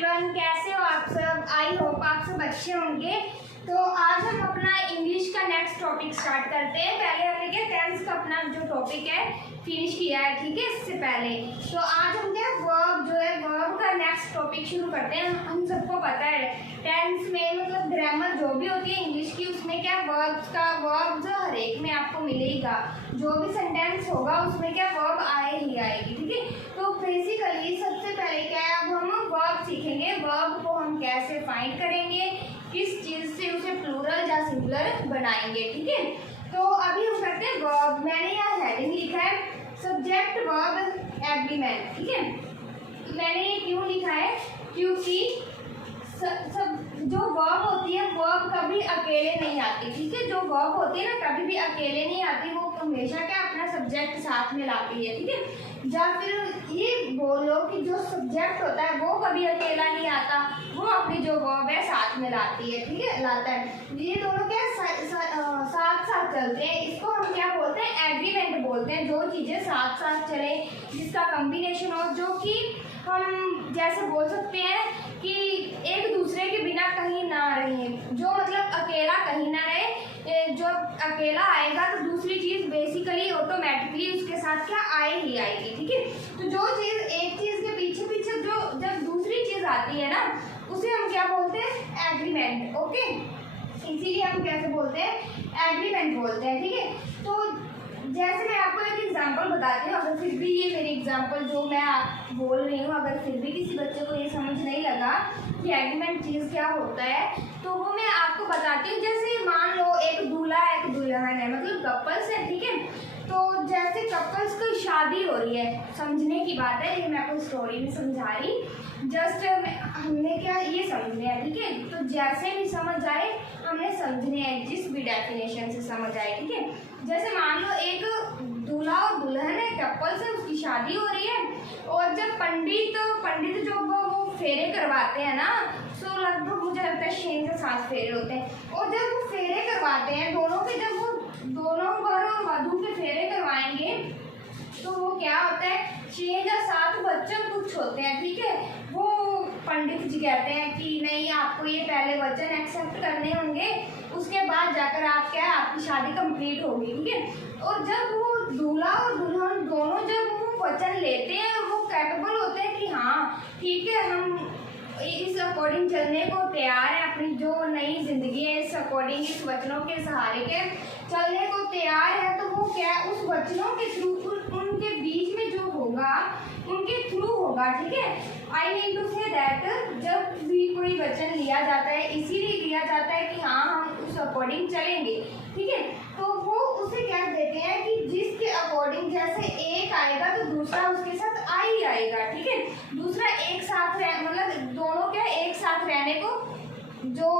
Everyone, कैसे हो आप सब। आई होप आप सब अच्छे होंगे। तो आज हम अपना इंग्लिश का नेक्स्ट टॉपिक स्टार्ट करते हैं। पहले हमने क्या टेंस का अपना जो टॉपिक है फिनिश किया है, ठीक है, इससे पहले। तो आज हम क्या वर्ब जो है वर्ब का नेक्स्ट टॉपिक शुरू करते हैं। हम सबको पता है टेंस में मतलब ग्रामर जो भी होती है इंग्लिश की, उसमें क्या वर्ब जो हर एक में आपको मिलेगा। जो भी सेंटेंस होगा उसमें क्या वर्ब आए ही आएगी, ठीक है। तो बेसिकली सबसे पहले क्या है, अब हम वर्ब सीखेंगे। वर्ब को हम कैसे फाइंड करेंगे, किस चीज़ से उसे प्लूरल या सिंगुलर बनाएंगे, ठीक है। तो अभी हम करते हैं वर्ब। मैंने यहाँ हेडिंग लिखा है सब्जेक्ट वर्ब एग्रीमेंट, ठीक है। मैंने ये क्यों लिखा है, क्योंकि सब जो वर्ब होती है वर्ब कभी अकेले नहीं आती, ठीक है। जो वर्ब होती है ना कभी भी अकेले नहीं आती, वो हमेशा क्या अपना सब्जेक्ट साथ में लाती है, ठीक है। या फिर ये बोलो कि जो सब्जेक्ट होता है वो कभी अकेला नहीं आता, वो अपनी जो वर्ब है साथ में लाती है, ठीक है, लाता है। ये दोनों क्या साथ साथ चलते हैं। इसको हम क्या बोलते हैं, एग्रीमेंट बोलते हैं। जो चीज़ें साथ साथ चले, जिसका कॉम्बिनेशन हो, जो कि हम जैसे बोल सकते हैं कि एक दूसरे के बिना कहीं ना रहे, जो मतलब अकेला कहीं ना रहे। जो अकेला आएगा तो दूसरी चीज़ बेसिकली ऑटोमेटिकली उसके साथ क्या आए ही आएगी, ठीक है। तो जो चीज़ एक चीज़ के पीछे पीछे जो जब दूसरी चीज़ आती है ना, उसे हम क्या बोलते हैं, एग्रीमेंट, ओके। इसीलिए हम कैसे बोलते हैं, एग्रीमेंट बोलते हैं, ठीक है। तो जैसे मैं आपको एक एग्जांपल बताती हूँ। अगर फिर भी ये मेरी एग्जांपल जो मैं आप बोल रही हूँ, अगर फिर भी किसी बच्चे को ये समझ नहीं लगा कि एग्रीमेंट चीज़ क्या होता है, तो वो मैं आपको बताती हूँ। जैसे मान लो एक दूल्हा एक दुल्हन है, मतलब कपल्स है, ठीक है। तो जैसे कपल्स की शादी हो रही है, समझने की बात है, ये मैं आपको स्टोरी में समझा रही। जस्ट हमने क्या ये समझने हैं, ठीक है। तो जैसे भी समझ आए हमने समझने हैं, जिस भी डेफिनेशन से समझ आए, ठीक है। जैसे मान लो एक दूल्हा और दुल्हन है, कपल्स है, उसकी शादी हो रही है। और जब पंडित जो वो फेरे करवाते हैं ना, तो लगभग मुझे लगता है 6 से 7 फेरे होते हैं। और जब वो फेरे करवाते हैं दोनों के, जब वो दोनों वर वधू के फेरे करवाएंगे, तो वो क्या होता है, 6 या 7 वचन कुछ होते हैं, ठीक है। वो पंडित जी कहते हैं कि नहीं, आपको ये पहले वचन एक्सेप्ट करने होंगे, उसके बाद जाकर आप क्या है, आपकी शादी कंप्लीट होगी, ठीक है। और जब वो दूल्हा और दुल्हन दोनों जब वो वचन लेते हैं, वो कैपेबल होते हैं कि हाँ ठीक है, हम इस अकॉर्डिंग चलने को तैयार है, अपनी जो नई जिंदगी है इस अकॉर्डिंग, इस वचनों के सहारे के चलने को तैयार है। तो वो क्या उस वचनों के थ्रू उनके बीच में जो होगा उनके थ्रू होगा, ठीक है। I mean to say that जब भी कोई वचन लिया जाता है, इसीलिए लिया जाता है कि हाँ हम उस अकॉर्डिंग चलेंगे, ठीक है। तो वो उसे क्या देते हैं कि जिसके अकॉर्डिंग जैसे एक आएगा तो दूसरा उसके साथ आ ही आएगा, ठीक है। दूसरा एक साथ मतलब दोनों क्या एक साथ रहने को जो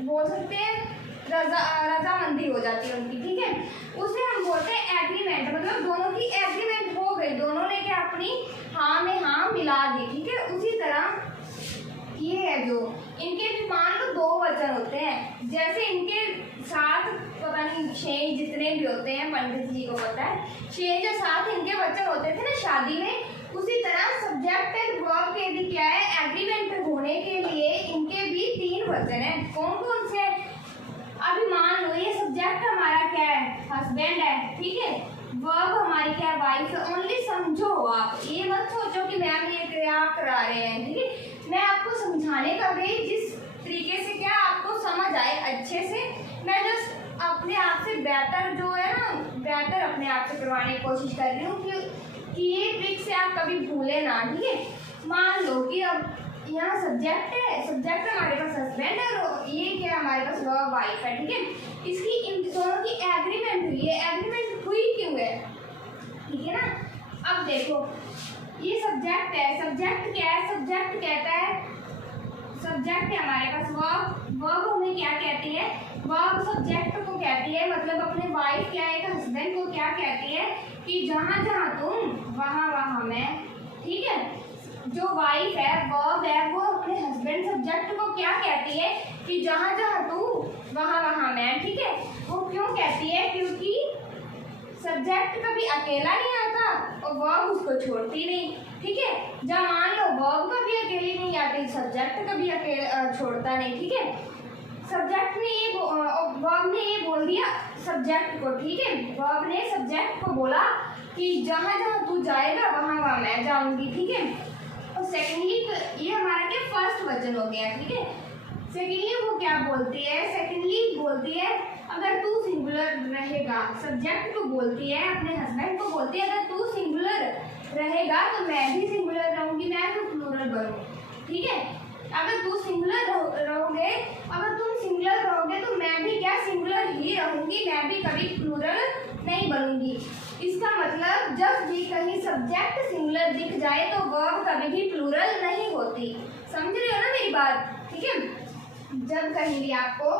बोल सकते हैं रजामंदी हो जाती है उनकी, ठीक है। उसे हम बोलते हैं एग्रीमेंट। मतलब दोनों की एग्रीमेंट हो गई, दोनों ने क्या अपनी हाँ में हाँ मिला दी, ठीक है। उसी तरह ये है जो इनके भी मान लो 2 वचन होते हैं, जैसे इनके साथ पता नहीं 6 जितने भी होते हैं, पंडित जी को पता है 6 या 7 इनके वचन होते थे ना शादी में। उसी तरह सब्जेक्ट एंड वर्ब के भी क्या है, एग्रीमेंट होने के लिए इनके भी 3 वचन है। कौन कौन से? अभी मान लो ये सब्जेक्ट हमारा क्या है, हस्बैंड है, ठीक है। वर्ब हमारी क्या है, वाइफ है। ओनली समझो, आप ये मत सोचो कि मैम ये क्या करा रहे हैं, ठीक है। मैं आपको समझाने का भी जिस तरीके से क्या आपको समझ आए अच्छे से, मैं जस्ट अपने आप से बेहतर जो है ना, बेहतर अपने आप से करवाने की कोशिश कर रही हूँ कि ये ट्रिक से आप कभी भूले ना, ठीक है। मान लो कि अब यहाँ सब्जेक्ट है, सब्जेक्ट हमारे पास हस्बैंड है और ये क्या हमारे पास वर्ब वाइफ है, ठीक है। इसकी इन दोनों की एग्रीमेंट हुई है। एग्रीमेंट हुई क्यों है, ठीक है ना। अब देखो ये सब्जेक्ट है, सब्जेक्ट क्या है, सब्जेक्ट कहता है, सब्जेक्ट है हमारे पास वर्ब। वर्ब हमें क्या कहती है, वर्ब सब्जेक्ट को कहती है, मतलब अपने वाइफ क्या है, हस्बैंड को क्या कहती है कि जहाँ जहाँ तुम वहाँ वहाँ मैं, ठीक है। जो वाइफ है वर्ब है, वो अपने हस्बैंड सब्जेक्ट को क्या कहती है कि जहाँ जहाँ तू वहाँ वहाँ मैं, ठीक है। वो क्यों कहती है, क्योंकि सब्जेक्ट कभी अकेला नहीं आता और वर्ब उसको छोड़ती नहीं, ठीक है। जब मान लो वर्ब कभी अकेले नहीं आती, सब्जेक्ट कभी अकेले छोड़ता नहीं, ठीक है। सब्जेक्ट ने ये वर्ब ने ये बोल दिया सब्जेक्ट को, ठीक है। वर्ब ने सब्जेक्ट को बोला कि जहाँ जहाँ तू जाएगा वहाँ वहाँ मैं जाऊंगी, ठीक है। और सेकेंडली ये हमारा क्या फर्स्ट वचन हो गया, ठीक है। सेकेंडली वो क्या बोलती है, सेकेंडली बोलती है अगर तू सिंगुलर रहेगा, सब्जेक्ट को बोलती है, अपने हस्बैंड को बोलती है अगर तू सिंगुलर रहेगा तो मैं भी सिंगुलर रहूंगी, मैं तो प्लूरल बनूँ, ठीक है। अगर तू सिंगुलर रहोगे, अगर तुम सिंगुलर रहोगे तो मैं भी क्या सिंगुलर ही रहूंगी, मैं भी कभी प्लूरल नहीं बनूंगी। इसका मतलब जब भी कहीं सब्जेक्ट सिंगुलर दिख जाए तो वर्ब कभी भी प्लूरल नहीं होती। समझ रहे हो ना मेरी बात, ठीक है। जब कहीं भी आपको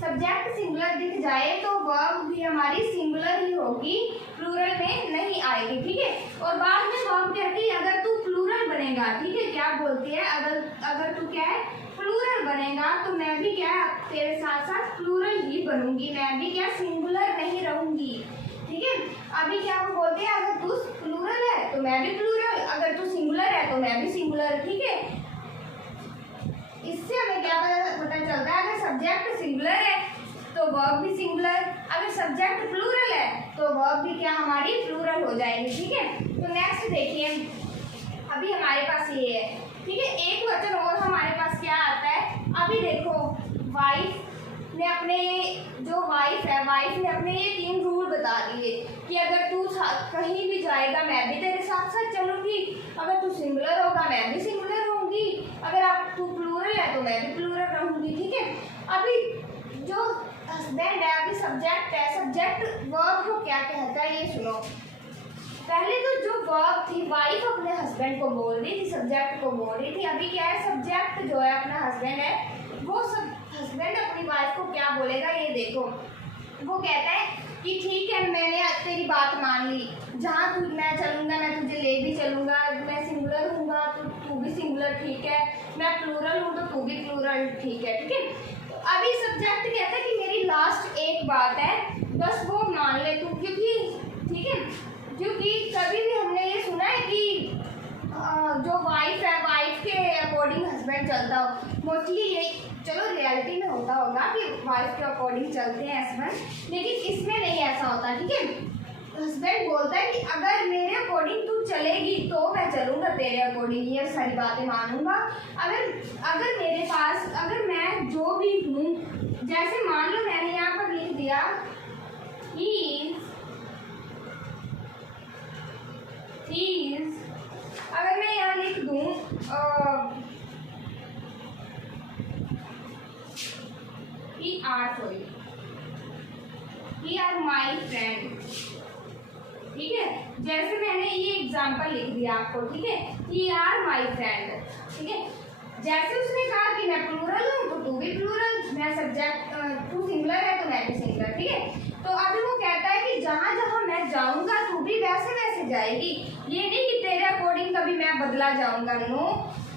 सब्जेक्ट सिंगुलर दिख जाए तो वर्ब भी हमारी सिंगुलर ही होगी, प्लूरल में नहीं आएगी, ठीक है। और बाद में वर्ब कहती है अगर तू प्लूरल बनेगा, ठीक है। क्या बोलती है, अगर तू क्या है प्लूरल बनेगा तो मैं भी क्या तेरे साथ साथ प्लूरल ही बनूंगी, मैं भी क्या सिंगुलर नहीं रहूंगी, ठीक है। अभी क्या वो बोलते हैं अगर तू प्लूरल है तो मैं भी प्लूरल, अगर तू सिंगुलर है तो मैं भी सिंगुलर, ठीक है। इससे हमें क्या पता चलता है, अगर सब्जेक्ट सिंगुलर है तो वर्ब भी सिंगुलर, अगर सब्जेक्ट प्लूरल है तो वर्ब भी क्या हमारी प्लूरल हो जाएगी, ठीक है। तो नेक्स्ट देखिए, अभी हमारे पास ये है, ठीक है। एक वचन और हमारे पास क्या आता है, अभी देखो वाइफ ने अपने जो वाइफ है, वाइफ ने अपने ये 3 रूल बता दिए कि अगर तू कहीं भी जाएगा मैं भी तेरे साथ साथ चलूंगी, अगर तू सिंगुलर होगा मैं भी सिंगुलर रहूंगी, अगर आप तू प्लूरल है तो मैं भी प्लूरल रहूंगी, ठीक है। अभी जो हस्बैंड है, अभी सब्जेक्ट है, सब्जेक्ट वर्ब को क्या कहता है ये सुनो। पहले तो जो वर्ब थी वाइफ अपने हस्बैंड को बोल रही थी, सब्जेक्ट को बोल रही थी, अभी क्या है सब्जेक्ट जो है अपना हस्बैंड है, वो सब हस्बैंड अपनी वाइफ को क्या बोलेगा ये देखो। वो कहता है कि ठीक है मैंने तेरी बात मान ली, जहाँ तू मैं चलूँगा मैं तुझे ले भी चलूँगा, मैं सिंगुलर हूँगा तो तू भी सिंगुलर, ठीक है। मैं प्लूरल हूँ तो तू भी प्लूरल, ठीक है, ठीक है। तो अभी सब्जेक्ट कहता है कि मेरी लास्ट एक बात है, बस वो मान ले तू, क्योंकि ठीक है, क्योंकि कभी भी हमने ये सुना है कि जो वाइफ है वाइफ के अकॉर्डिंग हस्बैंड चलता हो, मोस्टली ये चलो रियलिटी में होता होगा कि वाइफ के अकॉर्डिंग चलते हैं हस्बैंड, लेकिन इसमें नहीं ऐसा होता, ठीक है। हस्बैंड बोलता है कि अगर मेरे अकॉर्डिंग तू चलेगी तो मैं चलूँगा तेरे अकॉर्डिंग, ये सारी बातें मानूंगा। अगर मेरे पास अगर मैं जो भी हूँ, जैसे मान लो मैंने यहाँ पर लिख दिया ही इज, अगर मैं यहाँ लिख दूँ he are my friend, ठीक है। जैसे मैंने ये एग्जांपल लिख दिया आपको, ठीक है, he are my friend, ठीक है। जैसे उसने कहा कि मैं प्लूरल हूँ तो तू भी प्लूरल, मैं सब्जेक्ट तू सिंगुलर है तो मैं भी सिंगुलर, ठीक है। तो अभी वो कहता है कि जहाँ जहाँ मैं जाऊँगा तू भी वैसे वैसे जाएगी, ये नहीं कि तेरे अकॉर्डिंग कभी मैं बदला जाऊँगा, नो।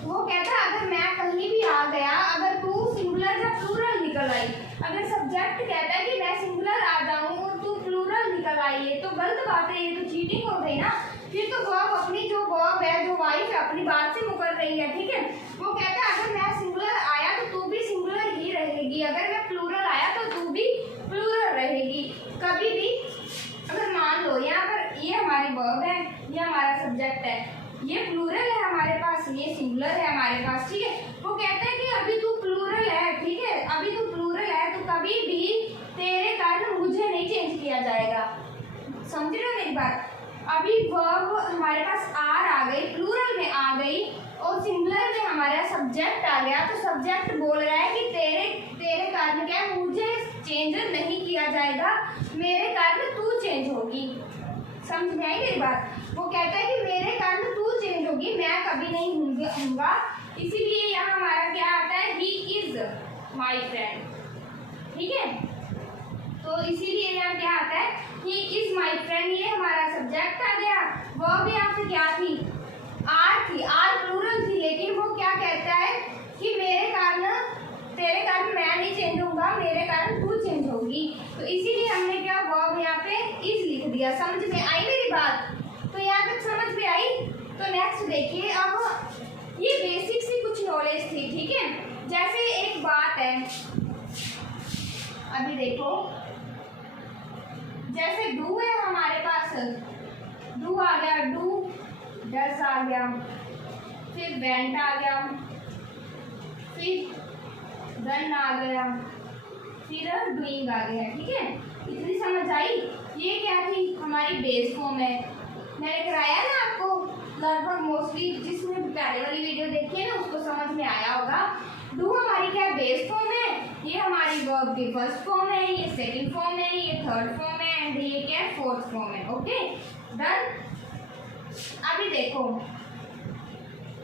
वो कहता है अगर मैं कहीं भी आ गया, अगर तू सिंगुलर या प्लूरल निकल आई, अगर सब्जेक्ट कहता है कि मैं सिंगुलर आ जाऊँ और तू प्लूरल निकल आई, ये तो गलत बात है, ये तो चीटिंग हो गई ना। फिर तो वर्ब अपनी जो वर्ब है, जो वाइफ है, अपनी बात से मुकर रही है, ठीक है। वो कहता है अगर मैं सिंगुलर आया तो तू भी सिंगुलर ही रहेगी, अगर मैं प्लूरल आया तो तू भी प्लूरल रहेगी, कभी भी। अगर मान लो यहाँ पर ये हमारी वर्ब है, ये हमारा सब्जेक्ट है, ये प्लूरल है हमारे पास, ये सिंगुलर है हमारे पास, ठीक है। वो कहता है कि अभी तू प्लूरल है, ठीक है, अभी तू प्लूरल है तो कभी भी तेरे कारण मुझे नहीं चेंज किया जाएगा। समझ रहे हो मेरी बात। अभी वर्ब हमारे पास आर आ गई, प्लूरल में आ गई और सिंगुलर में हमारा सब्जेक्ट आ गया, तो सब्जेक्ट बोल रहा है कि तेरे कारण क्या है, मुझे चेंज नहीं किया जाएगा, मेरे कारण तू चेंज होगी। समझ में आई मेरी बात। वो कहता है कि मेरे कारण तू चेंज होगी, मैं कभी नहीं होऊंगा, इसीलिए यहाँ हमारा क्या आता है, ही इज माई फ्रेंड, ठीक है। तो इसीलिए यहाँ क्या आता है, ही इज माई फ्रेंड, ये हमारा सब्जेक्ट आ गया। वो भी यहाँ पे क्या थी, आर थी, आर प्लूरल थी, लेकिन वो क्या कहता है कि मेरे कारण तेरे कारण मैं नहीं चेंज होऊंगा, मेरे कारण तू चेंज होगी, तो इसीलिए हमने क्या वर्ब यहाँ पे इज लिख दिया। समझ में आई मेरी बात। तो यहाँ तक समझ में आई। तो नेक्स्ट देखिए, अब ये अभी देखो, जैसे डू है हमारे पास, डू आ गया, डू, डस आ गया, फिर वेंट आ गया, फिर डन आ गया, फिर डूइंग आ गया। ठीक है, इतनी समझ आई। ये क्या थी, हमारी बेस फॉर्म है। मैंने कराया ना आपको लगभग मोस्टली, जिसने पहले वाली वीडियो देखी है ना उसको समझ में आया होगा। डू हमारी क्या बेस फॉर्म है, ये हमारी वर्ब की फर्स्ट फॉर्म है, ये सेकंड फॉर्म है, ये थर्ड फॉर्म है, एंड ये क्या है, फोर्थ फॉर्म है। Okay done. अभी देखो,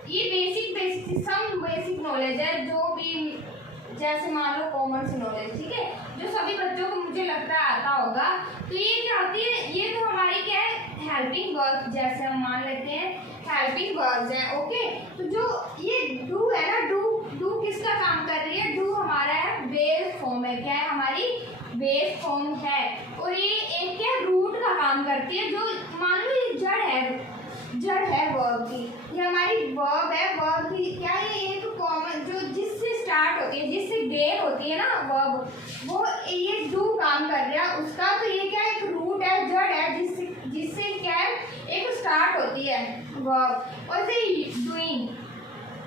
ये बेसिक नॉलेज है, जो भी जैसे मान लो कॉमन सी नॉलेज, ठीक है, जो सभी बच्चों को मुझे लगता है आता होगा। तो ये क्या होती है, ये तो हमारी क्या है, हेल्पिंग वर्ब, जैसे हम मान लेते हैं हेल्पिंग वर्ब्स हैं। ओके, तो जो ये डू है ना, डू किसका काम कर रही है, डू हमारा है बेस फॉर्म है। क्या है, हमारी बेस फॉर्म है, और ये एक क्या रूट का काम करती है। जो मान लो ये जड़ है वर्ब की, ये हमारी वर्ब है। वर्ब की क्या है, एक कॉमन जो जिससे स्टार्ट होती है, जिससे गेन होती है ना वर्ब, वो ये डू काम कर रहा है उसका। तो ये क्या एक रूट है, जड़ है, जिससे क्या है एक स्टार्ट होती है वर्ब। और से डूइंग,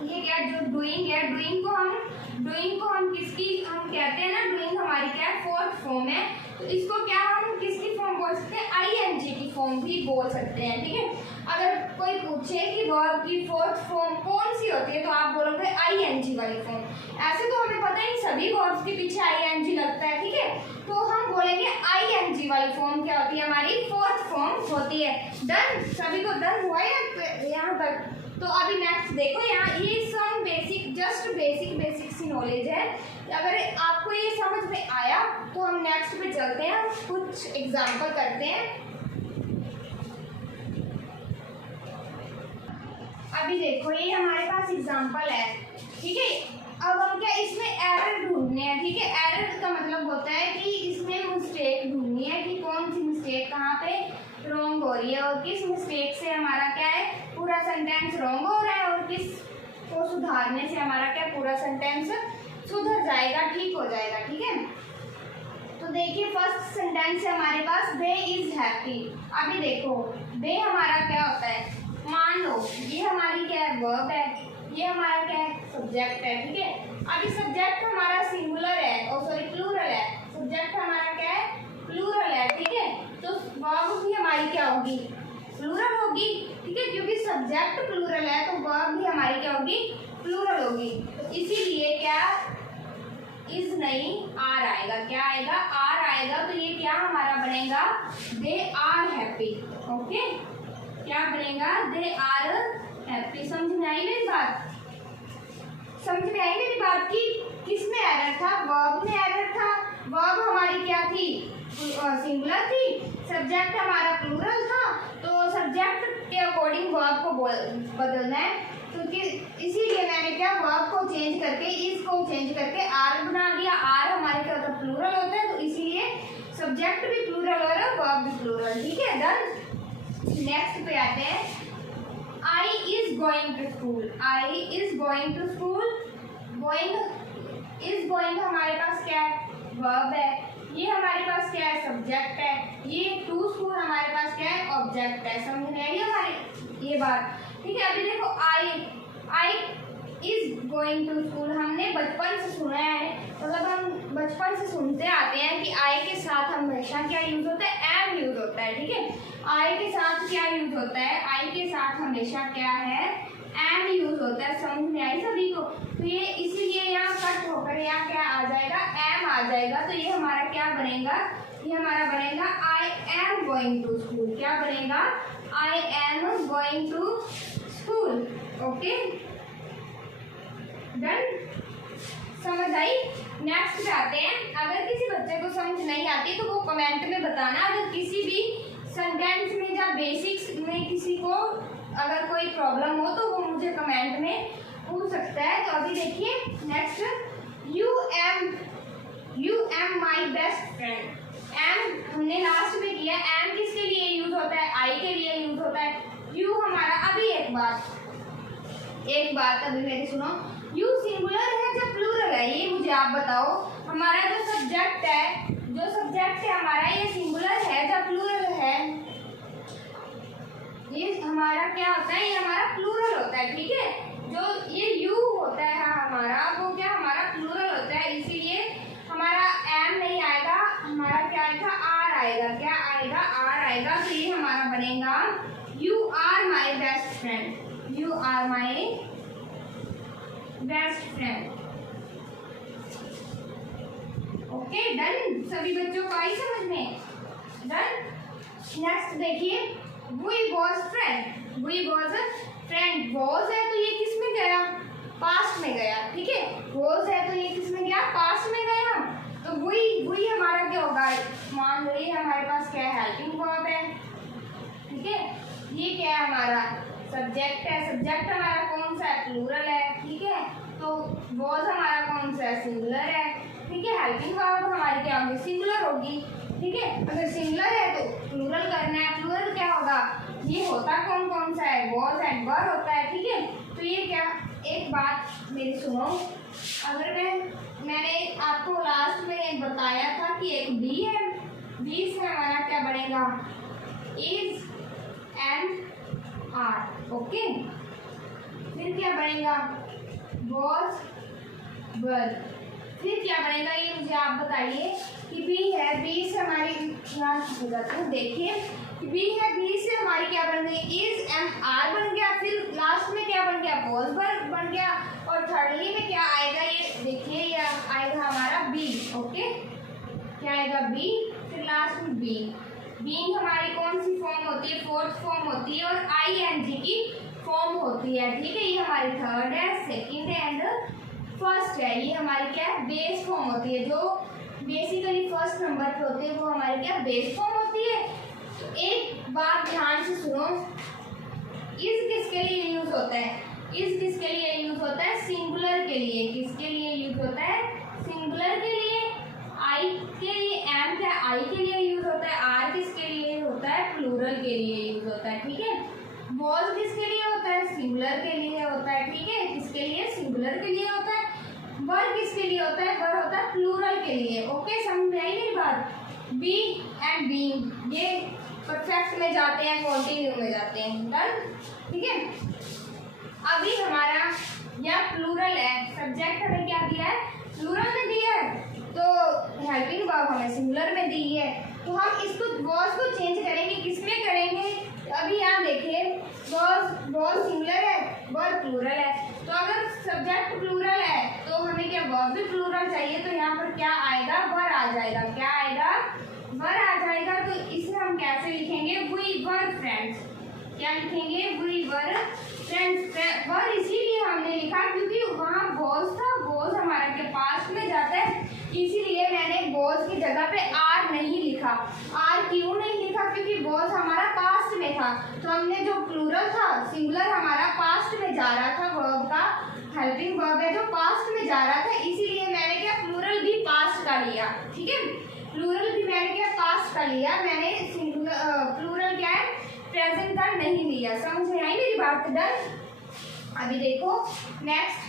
ये क्या जो डूइंग है, डूइंग को हम किसकी हम कहते हैं ना, डूइंग हमारी क्या है, फोर्थ फॉर्म है। तो इसको क्या हम किसकी फॉर्म बोल सकते हैं, आईएनजी की फॉर्म भी बोल सकते हैं। ठीक है, अगर कोई पूछे कि वर्ब की फोर्थ फॉर्म कौन सी होती है, तो आप बोलोगे आईएनजी वाली फॉर्म। ऐसे तो हमें पता है सभी वर्ब्स के पीछे आईएनजी लगता है। ठीक है, तो हम बोलेंगे आईएनजी वाली फॉर्म क्या होती है, हमारी फोर्थ फॉर्म होती है। डन, सभी को डन हुआ है यहाँ तक। तो अभी नेक्स्ट देखो, यहाँ ये सब बेसिक सी नॉलेज है। अगर आपको ये समझ में आया तो हम नेक्स्ट पे चलते हैं, कुछ एग्जांपल करते हैं। अभी देखो, ये हमारे पास एग्जांपल है। ठीक है, अब हम क्या इसमें एरर ढूंढने हैं। ठीक है, एरर का मतलब होता है कि इसमें मिस्टेक ढूंढनी है कि कौन सी मिस्टेक कहाँ पे रॉन्ग हो रही है, और किस मिस्टेक से हमारा क्या है पूरा सेंटेंस रॉन्ग हो रहा है, और किस को सुधारने से हमारा क्या पूरा सेंटेंस सुधर जाएगा, ठीक हो जाएगा। ठीक है, तो देखिए फर्स्ट सेंटेंस है हमारे पास, दे इज हैप्पी। अभी देखो, दे हमारा क्या होता है, मान लो ये हमारी क्या है, वर्ब है, ये हमारा क्या है, सब्जेक्ट है। ठीक है, अभी सब्जेक्ट हमारा सिंगुलर है, और सॉरी प्लूरल है, सब्जेक्ट हमारा क्या है, प्लूरल है। ठीक है, तो वर्ब भी हमारी क्या होगी, प्लूरल होगी। ठीक है, क्योंकि सब्जेक्ट प्लूरल है तो वर्ब भी हमारी क्या होगी, प्लूरल होगी। तो इसीलिए क्या इज नहीं आर आएगा, क्या आएगा, आर आएगा। तो ये क्या हमारा बनेगा, दे आर हैप्पी। ओके, क्या बनेगा, दे आर हैप्पी। समझ में आई मेरी बात, समझ में आई मेरी बात की किसमें एरर था, वर्ब में एरर था। वर्ब हमारी क्या थी, सिंगुलर थी, सब्जेक्ट हमारा प्लूरल था। तो सब्जेक्ट के अकॉर्डिंग वर्ब को बदलना है, क्योंकि इसीलिए मैंने क्या वर्ब को चेंज करके, इस को चेंज करके आर बना दिया। आर हमारे क्या होता है, प्लूरल होता है, तो इसीलिए सब्जेक्ट भी प्लूरल हो रहा है, वर्ब भी प्लूरल। ठीक है, डन। नेक्स्ट पे आते हैं, I is going to school। I is going to school। going हमारे पास क्या है, वर्ब है, ये हमारे पास क्या है, सब्जेक्ट है, ये टू स्कूल हमारे पास क्या है, ऑब्जेक्ट है। समझ में आई हमारी ये बात। ठीक है, अभी देखो I is going to school हमने बचपन से सुना है, मतलब हम बचपन से सुनते आते हैं कि I के साथ हमेशा क्या यूज होता है, एम यूज होता है। ठीक है, I के साथ क्या यूज होता है, I के साथ हमेशा क्या है, एम यूज होता है। समझ में आई सभी को। तो ये इसीलिए यहाँ कट होकर यहाँ क्या आ जाएगा, एम आ जाएगा। तो ये हमारा क्या बनेगा, ये हमारा बनेगा I am going to school. क्या बनेगा, I am going to school. Okay done, समझ आई। नेक्स्ट पे आते हैं, अगर किसी बच्चे को समझ नहीं आती तो वो कमेंट में बताना। अगर किसी भी सेंटेंस में या बेसिक्स में किसी को अगर कोई प्रॉब्लम हो तो वो मुझे कमेंट में पूछ सकता है। तो अभी देखिए next, you am my best friend. Am हमने लास्ट में किया, एम किसके लिए यूज होता है, आई के लिए यूज होता है। यू हमारा, अभी एक बात अभी मेरी सुनो, यू सिंगुलर है या प्लूरल है, ये मुझे आप बताओ। हमारा जो सब्जेक्ट है हमारा ये सिंगुलर है या प्लूरल है, ये हमारा क्या होता है, ये हमारा प्लूरल होता है, ठीक है। जो ये यू होता है हमारा, वो क्या हमारा प्लूरल होता है, इसीलिए हमारा एम नहीं आएगा, हमारा क्या आएगा, आर आएगा। क्या आएगा, आर आएगा। तो ये हमारा बनेगा you are my best friend, you are my best friend. Okay done, सभी बच्चों को आई समझ में, डन। नेक्स्ट देखिए, we was friend, we was a friend। was है तो ये किस में गया, पास्ट में गया, ठीक है। was है तो ये किस में गया, पास्ट में गया। तो we हमारा क्या होगा, मान लो ये हमारे पास क्या है, हेल्पिंग वर्ब है, ठीक है। ये क्या है, हमारा सब्जेक्ट है, सब्जेक्ट हमारा कौन सा है, प्लूरल है, ठीक है। तो was हमारा कौन सा है, सिंगुलर है, ठीक है। हेल्पिंग वर्ब हमारी क्या होगी, सिंगुलर होगी, ठीक है। अगर सिंगुलर है तो प्लूरल करना है, प्लूरल क्या होगा, ये होता कौन कौन सा है, was एंड वर होता है, ठीक है। तो ये क्या, एक बात मेरी सुनो, अगर मैंने आपको लास्ट में बताया था कि एक बी है, बी से हमारा क्या बनेगा, इज एंड आर, ओके। फिर क्या बनेगा, was वर, फिर क्या बनेगा, ये मुझे आप बताइए कि बी है, बी से हमारी यहाँ हो जाती है, देखिए बी है, बी से हमारी क्या बन गई, इज एम आर बन गया, फिर लास्ट में क्या बन गया, वॉज बन गया, और थर्डली में क्या आएगा, ये देखिए ये आएगा हमारा बी, ओके। क्या आएगा, बी, फिर लास्ट में बी। बीइंग हमारी कौन सी फॉर्म होती है, फोर्थ फॉर्म होती है, और आई एन जी की फॉर्म होती है, ठीक है। ये हमारी थर्ड है, सेकेंड एंड फर्स्ट है। ये हमारी क्या है, बेस फॉर्म होती है, जो बेसिकली फर्स्ट नंबर पे होते हैं, वो हमारी क्या बेस फॉर्म होती है। तो एक बात ध्यान से सुनो, इज किसके लिए यूज होता है, इज किसके लिए यूज होता है, सिंगुलर के लिए। किसके लिए यूज होता है, सिंगुलर के लिए। आई के लिए, एम क्या आई के लिए यूज होता है, आर किसके लिए होता है, प्लूरल के लिए यूज होता है, ठीक है। वॉज किसके लिए होता है, सिंगुलर के लिए होता है, ठीक है। किसके लिए, सिंगुलर के लिए होता है। वर किसके लिए होता है, वर होता है प्लूरल के लिए, ओके। समझ में आई मेरी बात। बी एंड बीइंग ये परफेक्ट में जाते हैं, कॉन्टिन्यू में जाते हैं, डन, ठीक है। अभी हमारा यह प्लूरल है, सब्जेक्ट हमें क्या दिया है, प्लूरल में दिया है, तो हेल्पिंग वर्ब हमें सिंगुलर में दी है। तो हम इसको वॉज को चेंज करेंगे, किसमें करेंगे, अभी यहाँ देखिए, वॉज सिंगुलर है, वर्ब प्लूरल है। तो अगर सब्जेक्ट प्लूरल है तो हमें क्या वर्ब भी प्लूरल चाहिए, तो यहाँ पर क्या आएगा, वर आ जाएगा। क्या आएगा, वर आ जाएगा। तो इसे हम कैसे लिखेंगे, वी वर फ्रेंड्स। क्या लिखेंगे, वी वर फ्रेंड्स। वर इसीलिए हमने लिखा क्योंकि वहाँ वॉज था, वॉज हमारा के पास्ट में जाता है, इसीलिए मैंने वॉज की जगह पे आर नहीं लिखा। आर क्यों नहीं लिखा, क्योंकि वॉज हमारा पास्ट में था, तो हमने जो प्लूरल था, सिंगुलर हमारा पास्ट में जा रहा था, वर्ब का हेल्पिंग वर्ब है जो पास्ट में जा रहा था, इसीलिए मैंने क्या प्लूरल भी पास्ट का लिया, ठीक है। प्लूरल भी मैंने क्या पास्ट का लिया, मैंने प्लूरल क्या है, प्रेजेंट का नहीं लिया। समझ में आई मेरी बात, डन। अभी देखो next,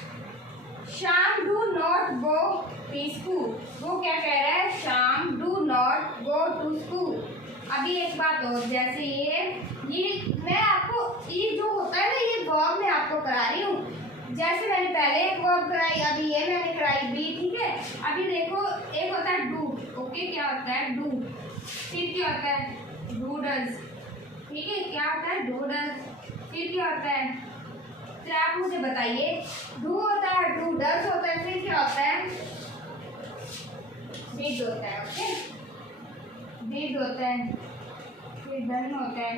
Sham do not go to school. वो क्या कह रहा है, Sham do not go to school. अभी एक बात और, जैसे ये मैं आपको, ये जो होता है ना, ये वर्ब मैं आपको करा रही हूँ। जैसे मैंने पहले एक वर्ब कराई, अभी ये मैंने कराई बी, ठीक है। अभी देखो, एक होता है डू, ओके, क्या होता है डू, फिर क्या होता है डू डज, ठीक है। क्या होता है डू डज, फिर क्या होता है, फिर आप मुझे बताइए, डू होता है, डू डज होता है, फिर क्या होता है, डिड होता है, ओके, डिड होता है, फिर डन होता है,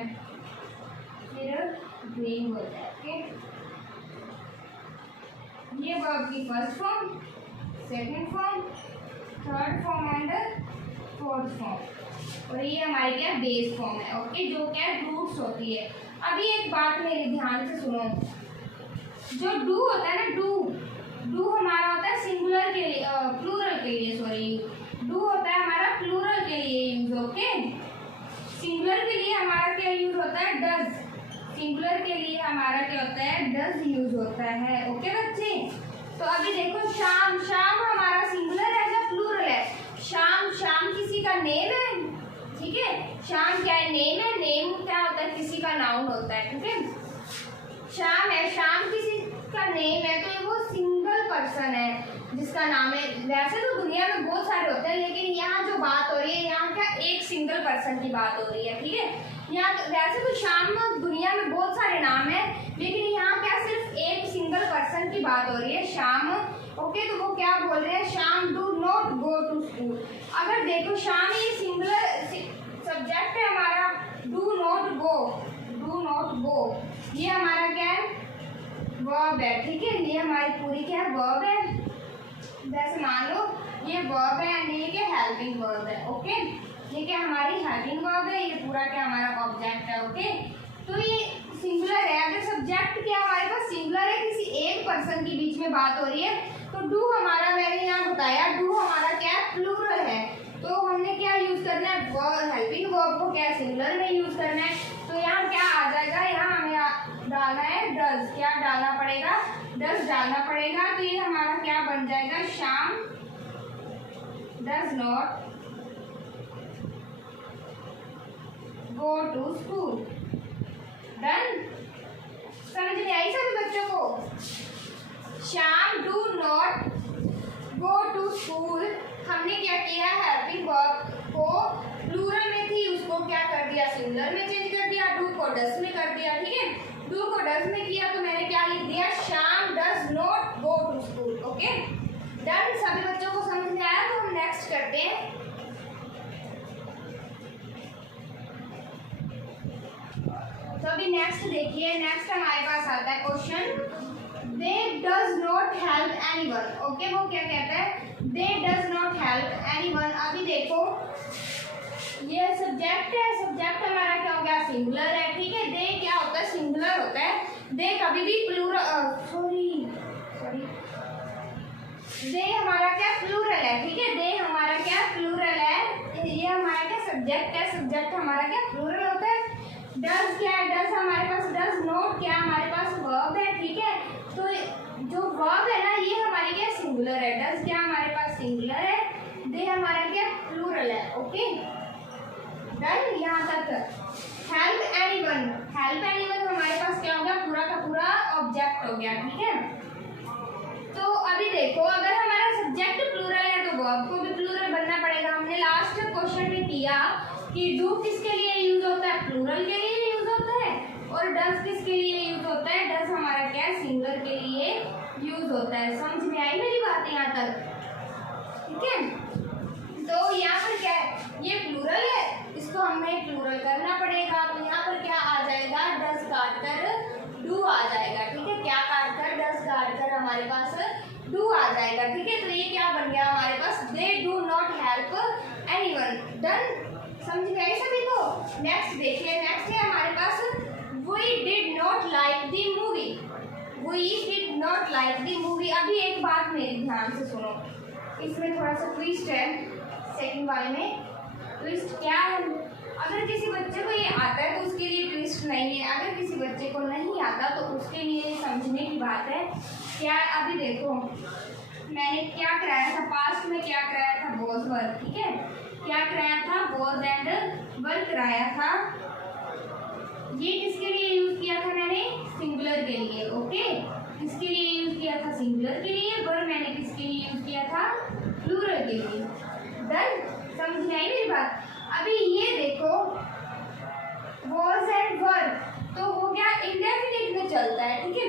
फिर डूइंग होता है, ओके। ये वर्ब की first form, second form, third form and fourth form, और ये हमारी क्या बेस फॉर्म है, ओके, जो क्या रूट्स होती है। अभी एक बात मेरे ध्यान से सुनो, जो डू होता है ना, डू हमारा होता है सिंगुलर के लिए, प्लूरल के लिए, सॉरी, डू होता है हमारा प्लूरल के लिए यूज, ओके। सिंगुलर के लिए हमारा क्या यूज होता है, डज। सिंगुलर के लिए हमारा क्या होता है, डज यूज होता है, ओके बच्चे। तो अभी देखो, शाम, शाम हमारा सिंगुलर है या प्लूरल शाम, शाम किसी का नेम है, ठीक है। शाम क्या है? नेम है। नेम क्या होता है? किसी का नाउन होता है, ठीक है। शाम है, शाम किसी का नेम है, तो वो सिंगल पर्सन है जिसका नाम है। वैसे तो दुनिया में बहुत सारे होते हैं, लेकिन यहाँ जो बात हो रही है, यहाँ क्या एक सिंगल पर्सन की बात हो रही है, ठीक है। यहाँ वैसे तो शाम दुनिया में बहुत सारे नाम है, लेकिन यहाँ क्या सिर्फ एक सिंगल पर्सन की बात हो रही है, शाम। ओके, तो वो क्या बोल रहे हैं? Sham do not go to school. अगर देखो शाम ये सिंगुलर सब्जेक्ट है हमारा, do not go, do not go ये हमारा क्या है? वर्ब है, ठीक है। ये हमारी पूरी क्या है? वर्ब है। वैसे मान लो ये वर्ब है, यानी ये क्या? हेल्पिंग वर्ब है, ओके। ये क्या हमारी हेल्पिंग वर्ब है, ये पूरा क्या हमारा ऑब्जेक्ट है, ओके। तो ये सिंगुलर है। अगर सब्जेक्ट क्या हमारे पास सिंगुलर है, किसी एक पर्सन के बीच में बात हो रही है, तो डू हमारा, मैंने यहाँ बताया, डू हमारा क्या है? प्लूरल है। तो हमने क्या यूज करना है? वर्ब, हेल्पिंग वर्ब को क्या सिंगुलर में यूज करना है। तो यहाँ क्या आ जाएगा? यहाँ हमें डालना है डज। क्या डालना पड़ेगा? डज डालना पड़ेगा। तो ये हमारा क्या बन जाएगा? Sham does not go to school. Done? समझ में आई सभी बच्चों को? Sham do not go to school, हमने क्या किया? हेल्पिंग वर्ब को प्लूरल में थी, उसको क्या कर दिया? सिंगुलर में चेंज कर दिया। डू को डज में कर दिया, ठीक है। डू को डज में किया तो मैंने क्या लिख दिया? Sham does not go to school, okay. Done? सभी बच्चों को समझ में आया? तो हम नेक्स्ट करते हैं। तो अभी नेक्स्ट देखिए, नेक्स्ट हमारे पास आता है question, they does not help anyone. Okay, वो क्या कहता है? दे डज नॉट हेल्प एनीवन। अभी देखो ये सब्जेक्ट है, सब्जेक्ट हमारा क्या हो गया? सिंगुलर है, ठीक है। दे क्या होता है? सिंगुलर होता है। दे कभी भी प्लूरल, सॉरी दे हमारा क्या? प्लूरल है, ठीक है। दे हमारा क्या? प्लूरल है। ये हमारा क्या? सब्जेक्ट है। सब्जेक्ट हमारा क्या? प्लूरल होता है। डज क्या है? डज हमारे पास, डज नॉट क्या हमारे पास? वर्ब है, ठीक है। तो जो वर्ब है ना, ये हमारी क्या? सिंगुलर है। डज क्या हमारे पास? सिंगुलर है। दे हमारा क्या? प्लूरल है, ओके। डन? यहाँ तक। हेल्प एनीवन, हेल्प एनीवन हमारे पास क्या हो गया? पूरा का पूरा ऑब्जेक्ट हो गया, ठीक है। तो अभी देखो, अगर हमारा सब्जेक्ट प्लूरल है तो वर्ब को भी प्लूरल बनना पड़ेगा। हमने लास्ट क्वेश्चन में किया कि डू किसके लिए यूज होता है? प्लूरल के लिए यूज होता है। और डज किसके लिए यूज होता है? डज हमारा क्या है? सिंगुलर के लिए यूज होता है। समझ में आई मेरी बात यहाँ तक? ठीक है। तो यहाँ पर क्या है? ये प्लूरल है, इसको हमें प्लूरल करना पड़ेगा। तो यहाँ पर क्या आ जाएगा? डज काट कर डू आ जाएगा, ठीक है। क्या काट कर? डज काट कर हमारे पास डू आ जाएगा, ठीक है। तो ये क्या बन गया हमारे पास? They do not help anyone. Done? समझ में आई सभी को? नेक्स्ट देखिए, नेक्स्ट है हमारे पास, we did not like the movie. We did not like the movie. अभी एक बात मेरी ध्यान से सुनो, इसमें थोड़ा सा ट्विस्ट है। सेकंड वाले में ट्विस्ट क्या है? अगर किसी बच्चे को ये आता है तो उसके लिए ट्विस्ट नहीं है, अगर किसी बच्चे को नहीं आता तो उसके लिए समझने की बात है। क्या? अभी देखो मैंने क्या कराया था पास्ट में, क्या कराया था? वॉज वर्ब, ठीक है। क्या कराया था? वॉज एंड वर्ब कराया था। ये किसके लिए यूज किया था मैंने? सिंगुलर के लिए, ओके। किसके लिए यूज किया था? सिंगुलर के लिए। वर्ब मैंने किसके लिए यूज किया था? प्लूरल के लिए। डन? समझ में आई मेरी बात? अभी ये देखो, वॉज एंड वर्ब तो हो गया इंडेफिनिट में चलता है, ठीक है।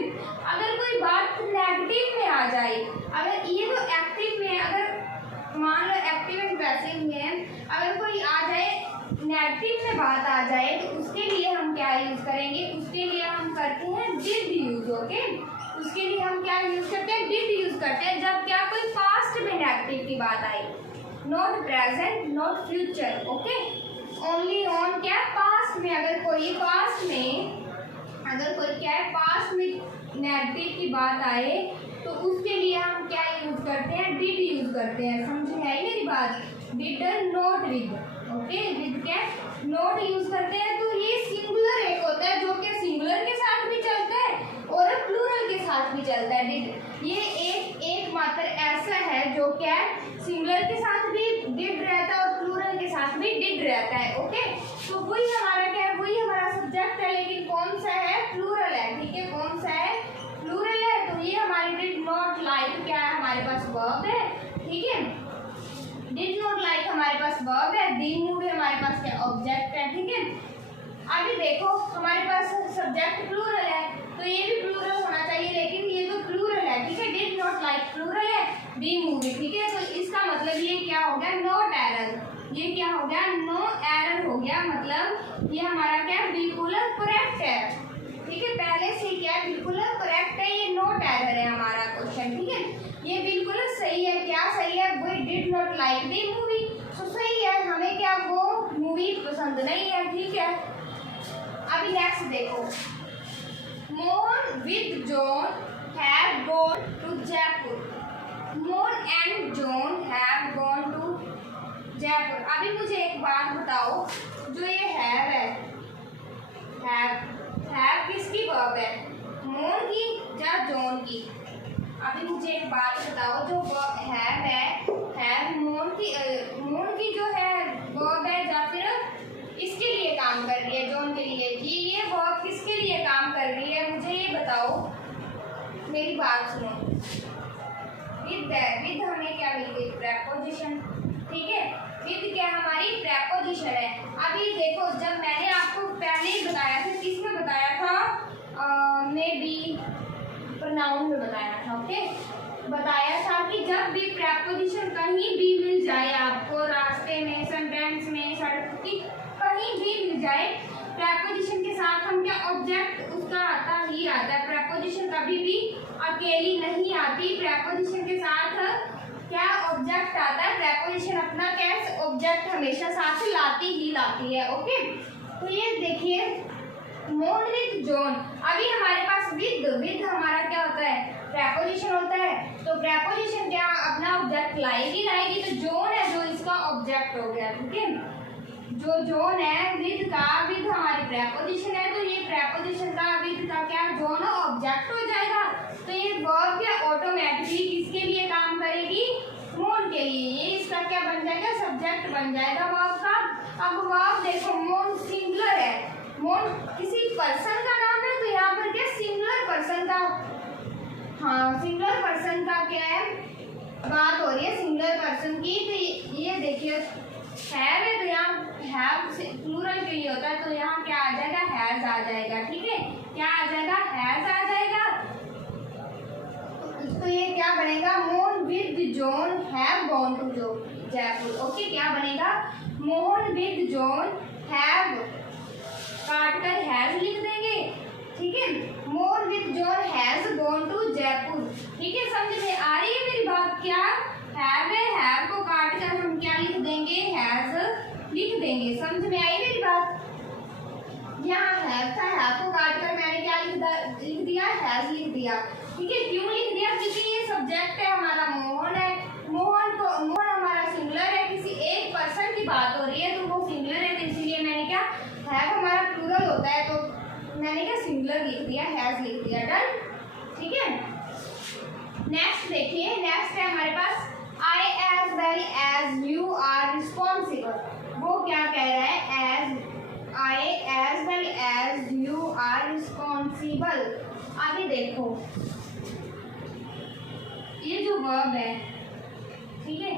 अगर कोई बात नेगेटिव में आ जाए, अगर ये तो एक्टिव में है, अगर मान लो एक्टिव एंड पैसिव में है, अगर कोई आ जाए नेगेटिव में बात आ जाए तो उसके लिए हम क्या यूज करेंगे? उसके लिए हम करते हैं डिड यूज, ओके। उसके लिए हम क्या यूज करते हैं? डिड यूज करते हैं जब क्या कोई पास्ट में नेगेटिव की बात आई। Not present, not future, okay. Only on क्या? पास्ट में। अगर कोई पास्ट में, अगर कोई क्या है पास्ट में नेगेटिव की बात आए तो उसके लिए हम क्या यूज करते हैं? डिड यूज करते हैं। समझ में आई मेरी बात? Did not with, okay. With क्या? नॉट यूज करते हैं। तो ये सिंगुलर एक होता है जो कि सिंगुलर के साथ भी चलता है और प्लूरल के साथ भी चलता है। डिड ये एक एकमात्र ऐसा है जो क्या सिंगुलर के साथ भी डिड रहता है और प्लूरल के साथ भी डिड रहता है। ओके, तो वही हमारा क्या है, वही हमारा सब्जेक्ट है, लेकिन कौन सा है, प्लूरल है। ठीक है, कौन सा है, प्लूरल है। तो ये हमारी डिड नॉट लाइक क्या है, हमारे पास वर्ब है। ठीक है, डिड नॉट लाइक हमारे पास वर्ब है, दी मूवी हमारे पास क्या ऑब्जेक्ट है। ठीक है, अभी देखो हमारे पास सब्जेक्ट प्लूरल है तो ये भी प्लूरल होना चाहिए, लेकिन ये तो प्लूरल है। ठीक है, डिड नॉट लाइक प्लूरल है, बी मूवी। ठीक है, तो इसका मतलब ये क्या हो गया, नॉट एरर। ये क्या हो गया, नो एरर हो गया, मतलब ये हमारा क्या बिल्कुल करेक्ट है। ठीक है, पहले से क्या बिल्कुल करेक्ट है, ये नॉट एरर है हमारा क्वेश्चन। ठीक है, ये बिल्कुल सही है। क्या सही है, वो did not like the movie, तो सही है, हमें क्या वो मूवी पसंद नहीं है। ठीक है, अभी नेक्स्ट देखो, Mohan with John have gone to Jaipur. Mohan and John have gone to Jaipur. अभी मुझे एक बात बताओ, जो ये है हैव किसकी वर्ब है, मोहन की या जॉन की। अभी मुझे एक बात बताओ, जो हैव मोहन की जो है वर्ब है या फिर इसके लिए काम कर रही है, जॉन के लिए, कि ये वर्ब किसके लिए काम कर रही है, मुझे ये बताओ, मेरी बात सुनो। विद हमें क्या मिल गई, प्रेपोजिशन। ठीक है, विद क्या हमारी प्रेपोजिशन है। अभी देखो, जब मैंने आपको पहले ही बताया था, किसमें बताया था, मे बी प्रोनाउन में बताया था। ओके, बताया था कि जब भी प्रेपोजिशन कहीं भी मिल जाए आपको, रास्ते में, सेंटेंस में, सड़क की कहीं भी मिल जाए, प्रेपोजिशन के साथ हम क्या ऑब्जेक्ट उसका आता ही आता है। प्रेपोजिशन कभी भी अकेली नहीं आती, प्रेपोजिशन के साथ क्या ऑब्जेक्ट आता है। प्रेपोजिशन अपना क्या ऑब्जेक्ट हमेशा साथ लाती ही लाती है। ओके, तो ये देखिए, मोहन विद जॉन। अभी हमारे पास विद हमारा क्या होता है, प्रेपोजिशन होता है, तो प्रेपोजिशन क्या अपना ऑब्जेक्ट लाएगी। तो जॉन है जो इसका ऑब्जेक्ट हो गया। ठीक है, जो जॉन है विद हमारी प्रेपोजिशन है, तो ये प्रेपोजिशन का विद का क्या जॉन ऑब्जेक्ट हो जाएगा। तो ये वर्ब क्या ऑटोमेटिकली किसके लिए काम करेगी, मोहन के लिए। ये इसका क्या बन जाएगा, सब्जेक्ट बन जाएगा वर्ब का। अब वर्ब देखो, मोहन सिंगुलर है, मोहन किसी पर्सन का नाम है, तो यहाँ पर क्या सिंगुलर पर्सन का, हाँ सिंगुलर पर्सन का क्या है बात हो रही है, सिंगुलर पर्सन की। तो ये देखिए हैव है, तो यहाँ हैव प्लूरल के लिए होता है, तो यहाँ क्या आ जाएगा, हैज आ जाएगा। ठीक है, क्या आ जाएगा, हैज आ जाएगा। तो ये क्या बनेगा, Mohan with John have gone to Jaipur. Okay, क्या बनेगा, मोहन विद जॉन हैव, काट कर हैज लिख देंगे। ठीक है, Mohan with John has gone to Jaipur. ठीक है, समझ में आ रही है मेरी बात, क्या हैव है, हैव को काट कर हम क्या लिख देंगे, हैज लिख देंगे। समझ में आई मेरी बात, यहाँ हैव था, हैव को काट कर मैंने क्या लिख दिया, हैज लिख दिया। ठीक है, क्यों लिख दिया, क्योंकि ये सब्जेक्ट है हमारा मोहन है, मोहन हमारा सिंगुलर है, किसी एक पर्सन की बात हो रही है, तो वो सिंगुलर है, तो इसीलिए मैंने क्या, हैव हमारा प्लूरल होता है, तो मैंने क्या सिंगुलर लिख दिया, हैज लिख दिया। डन। ठीक है, नेक्स्ट देखिए, नेक्स्ट है हमारे पास, I as well as you are responsible. वो क्या कह रहा है, I as well as you are responsible. अभी देखो, ये जो वर्ब है, ठीक है,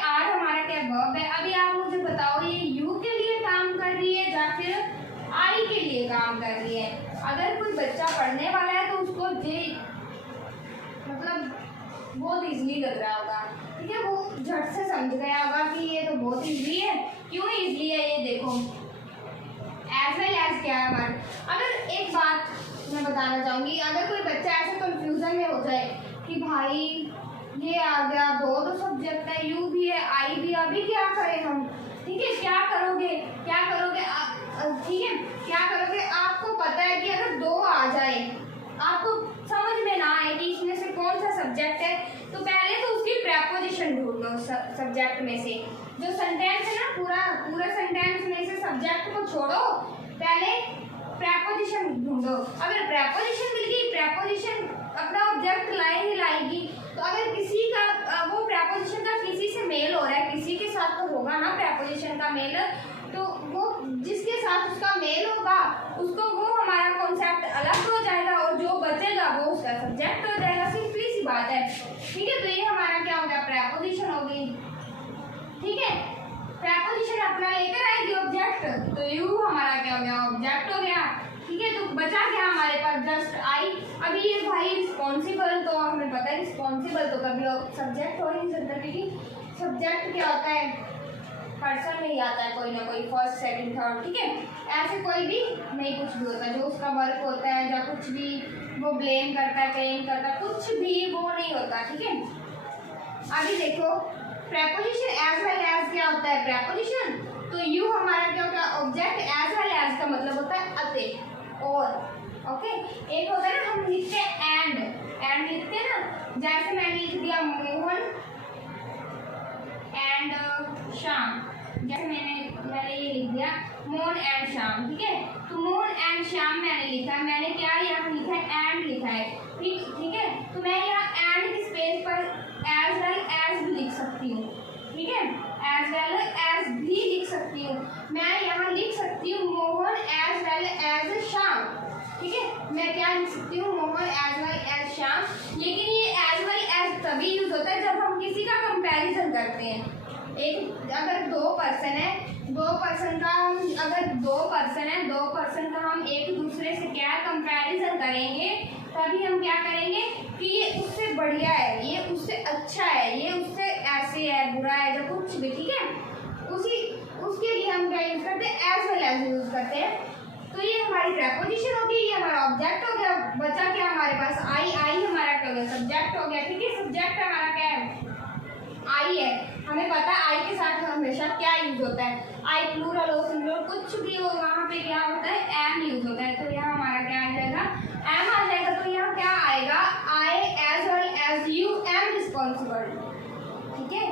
आर हमारा क्या वर्ब है। अभी आप मुझे बताओ, ये यू के लिए काम कर रही है या फिर आई के लिए काम कर रही है। अगर कोई बच्चा पढ़ने वाला है तो उसको मतलब बहुत इजीली लग रहा होगा। ठीक है, वो झट से समझ गया होगा कि ये तो बहुत इजी है। क्यों इजी है, ये देखो, एज वेल एज क्या है हमारा। अगर एक बात मैं बताना चाहूँगी, अगर कोई बच्चा ऐसे कंफ्यूजन में हो जाए कि भाई ये आ गया, दो तो सब्जेक्ट है, यू भी है, आई भी, अभी क्या करें हम। ठीक है, क्या करोगे ठीक है, क्या करोगे, आपको पता है कि अगर दो आ जाए, आपको समझ में ना आए कि इसमें से कौन सा सब्जेक्ट है, तो पहले तो उसकी प्रेपोजिशन ढूंढ लो सब्जेक्ट में से। जो सेंटेंस है ना, पूरा सेंटेंस में से सब्जेक्ट को छोड़ो, पहले प्रेपोजिशन ढूंढो। अगर प्रेपोजिशन मिल गई, प्रेपोजिशन अपना ऑब्जेक्ट लाएगी, साथ तो होगा ना प्रेपोजिशन का मेल, तो वो जिसके साथ उसका मेल होगा उसको वो हमारा कॉन्सेप्ट अलग हो जाएगा और जो बचेगा वो उसका सब्जेक्ट हो जाएगा। सिंपली सी बात है, ठीक है। तो ये हमारा क्या हो गया, प्रेपोजिशन हो गई, ठीक है। प्रेपोजिशन अपना लेकर आएगी ऑब्जेक्ट, तो यू हमारा क्या हो गया, ऑब्जेक्ट हो गया, ठीक है। तो बचा क्या हमारे पास, जस्ट आई। अभी ये भाई रिस्पॉन्सिबल, तो हमें पता है रिस्पॉन्सिबल तो कभी सब्जेक्ट हो नहीं सकता, क्योंकि सब्जेक्ट क्या होता है, पर्सन में ही आता है कोई ना कोई, फर्स्ट सेकंड थर्ड, ठीक है। ऐसे कोई भी नहीं कुछ भी होता है, जो उसका वर्क होता है या कुछ भी वो ब्लेम करता है, क्लेम करता है, कुछ भी वो नहीं होता, ठीक है। अभी देखो प्रेपोजिशन एज वेल एज क्या होता है, प्रेपोजिशन, तो यू हमारा क्या होता है, ऑब्जेक्ट, एज वेल एज का मतलब होता है अते और, ओके। एक होता है ना हम लिखते हैं एंड लिखते हैं ना, जैसे मैंने लिख दिया मोहन एंड शाम, जैसे मैंने ये लिख दिया मोहन एंड शाम, ठीक है। तो मोहन एंड शाम मैंने लिखा, मैंने क्या यहाँ लिखा है, एंड लिखा है, ठीक है। तो मैं यहाँ एंड की स्पेस पर एज वेल एज भी लिख सकती हूँ, ठीक है, एज वेल एज भी लिख सकती हूँ। मैं यहाँ लिख सकती हूँ मोहन एज वेल एज शाम, ठीक है। मैं क्या लिख सकती हूँ, मोहन एज वेल एज शाम। लेकिन ये एज वेल एज तभी यूज होता है जब हम किसी का कंपैरिजन करते हैं। एक अगर दो पर्सन है, दो पर्सन का हम एक दूसरे से क्या कंपैरिजन करेंगे, तभी हम क्या करेंगे कि ये उससे बढ़िया है, ये उससे अच्छा है, ये उससे ऐसे है, बुरा है, जो कुछ भी, ठीक है। उसके लिए हम क्या यूज करते हैं, एज वेल एज यूज करते हैं। तो ये हमारी प्रेपोजिशन होगी, ये हमारा ऑब्जेक्ट हो गया। बचा क्या हमारे पास, आई हमारा क्या हो गया, सब्जेक्ट हो गया, ठीक है। सब्जेक्ट हमारा क्या है, आई है। हमें पता है आई के साथ हमेशा क्या यूज होता है, आई प्लूरल हो सिंगुलर कुछ भी हो, वहाँ पे क्या होता है, एम यूज होता है। तो यहाँ हमारा क्या आ जाएगा, एम आ जाएगा। तो यहाँ क्या आएगा, I as well as you am responsible, ठीक है।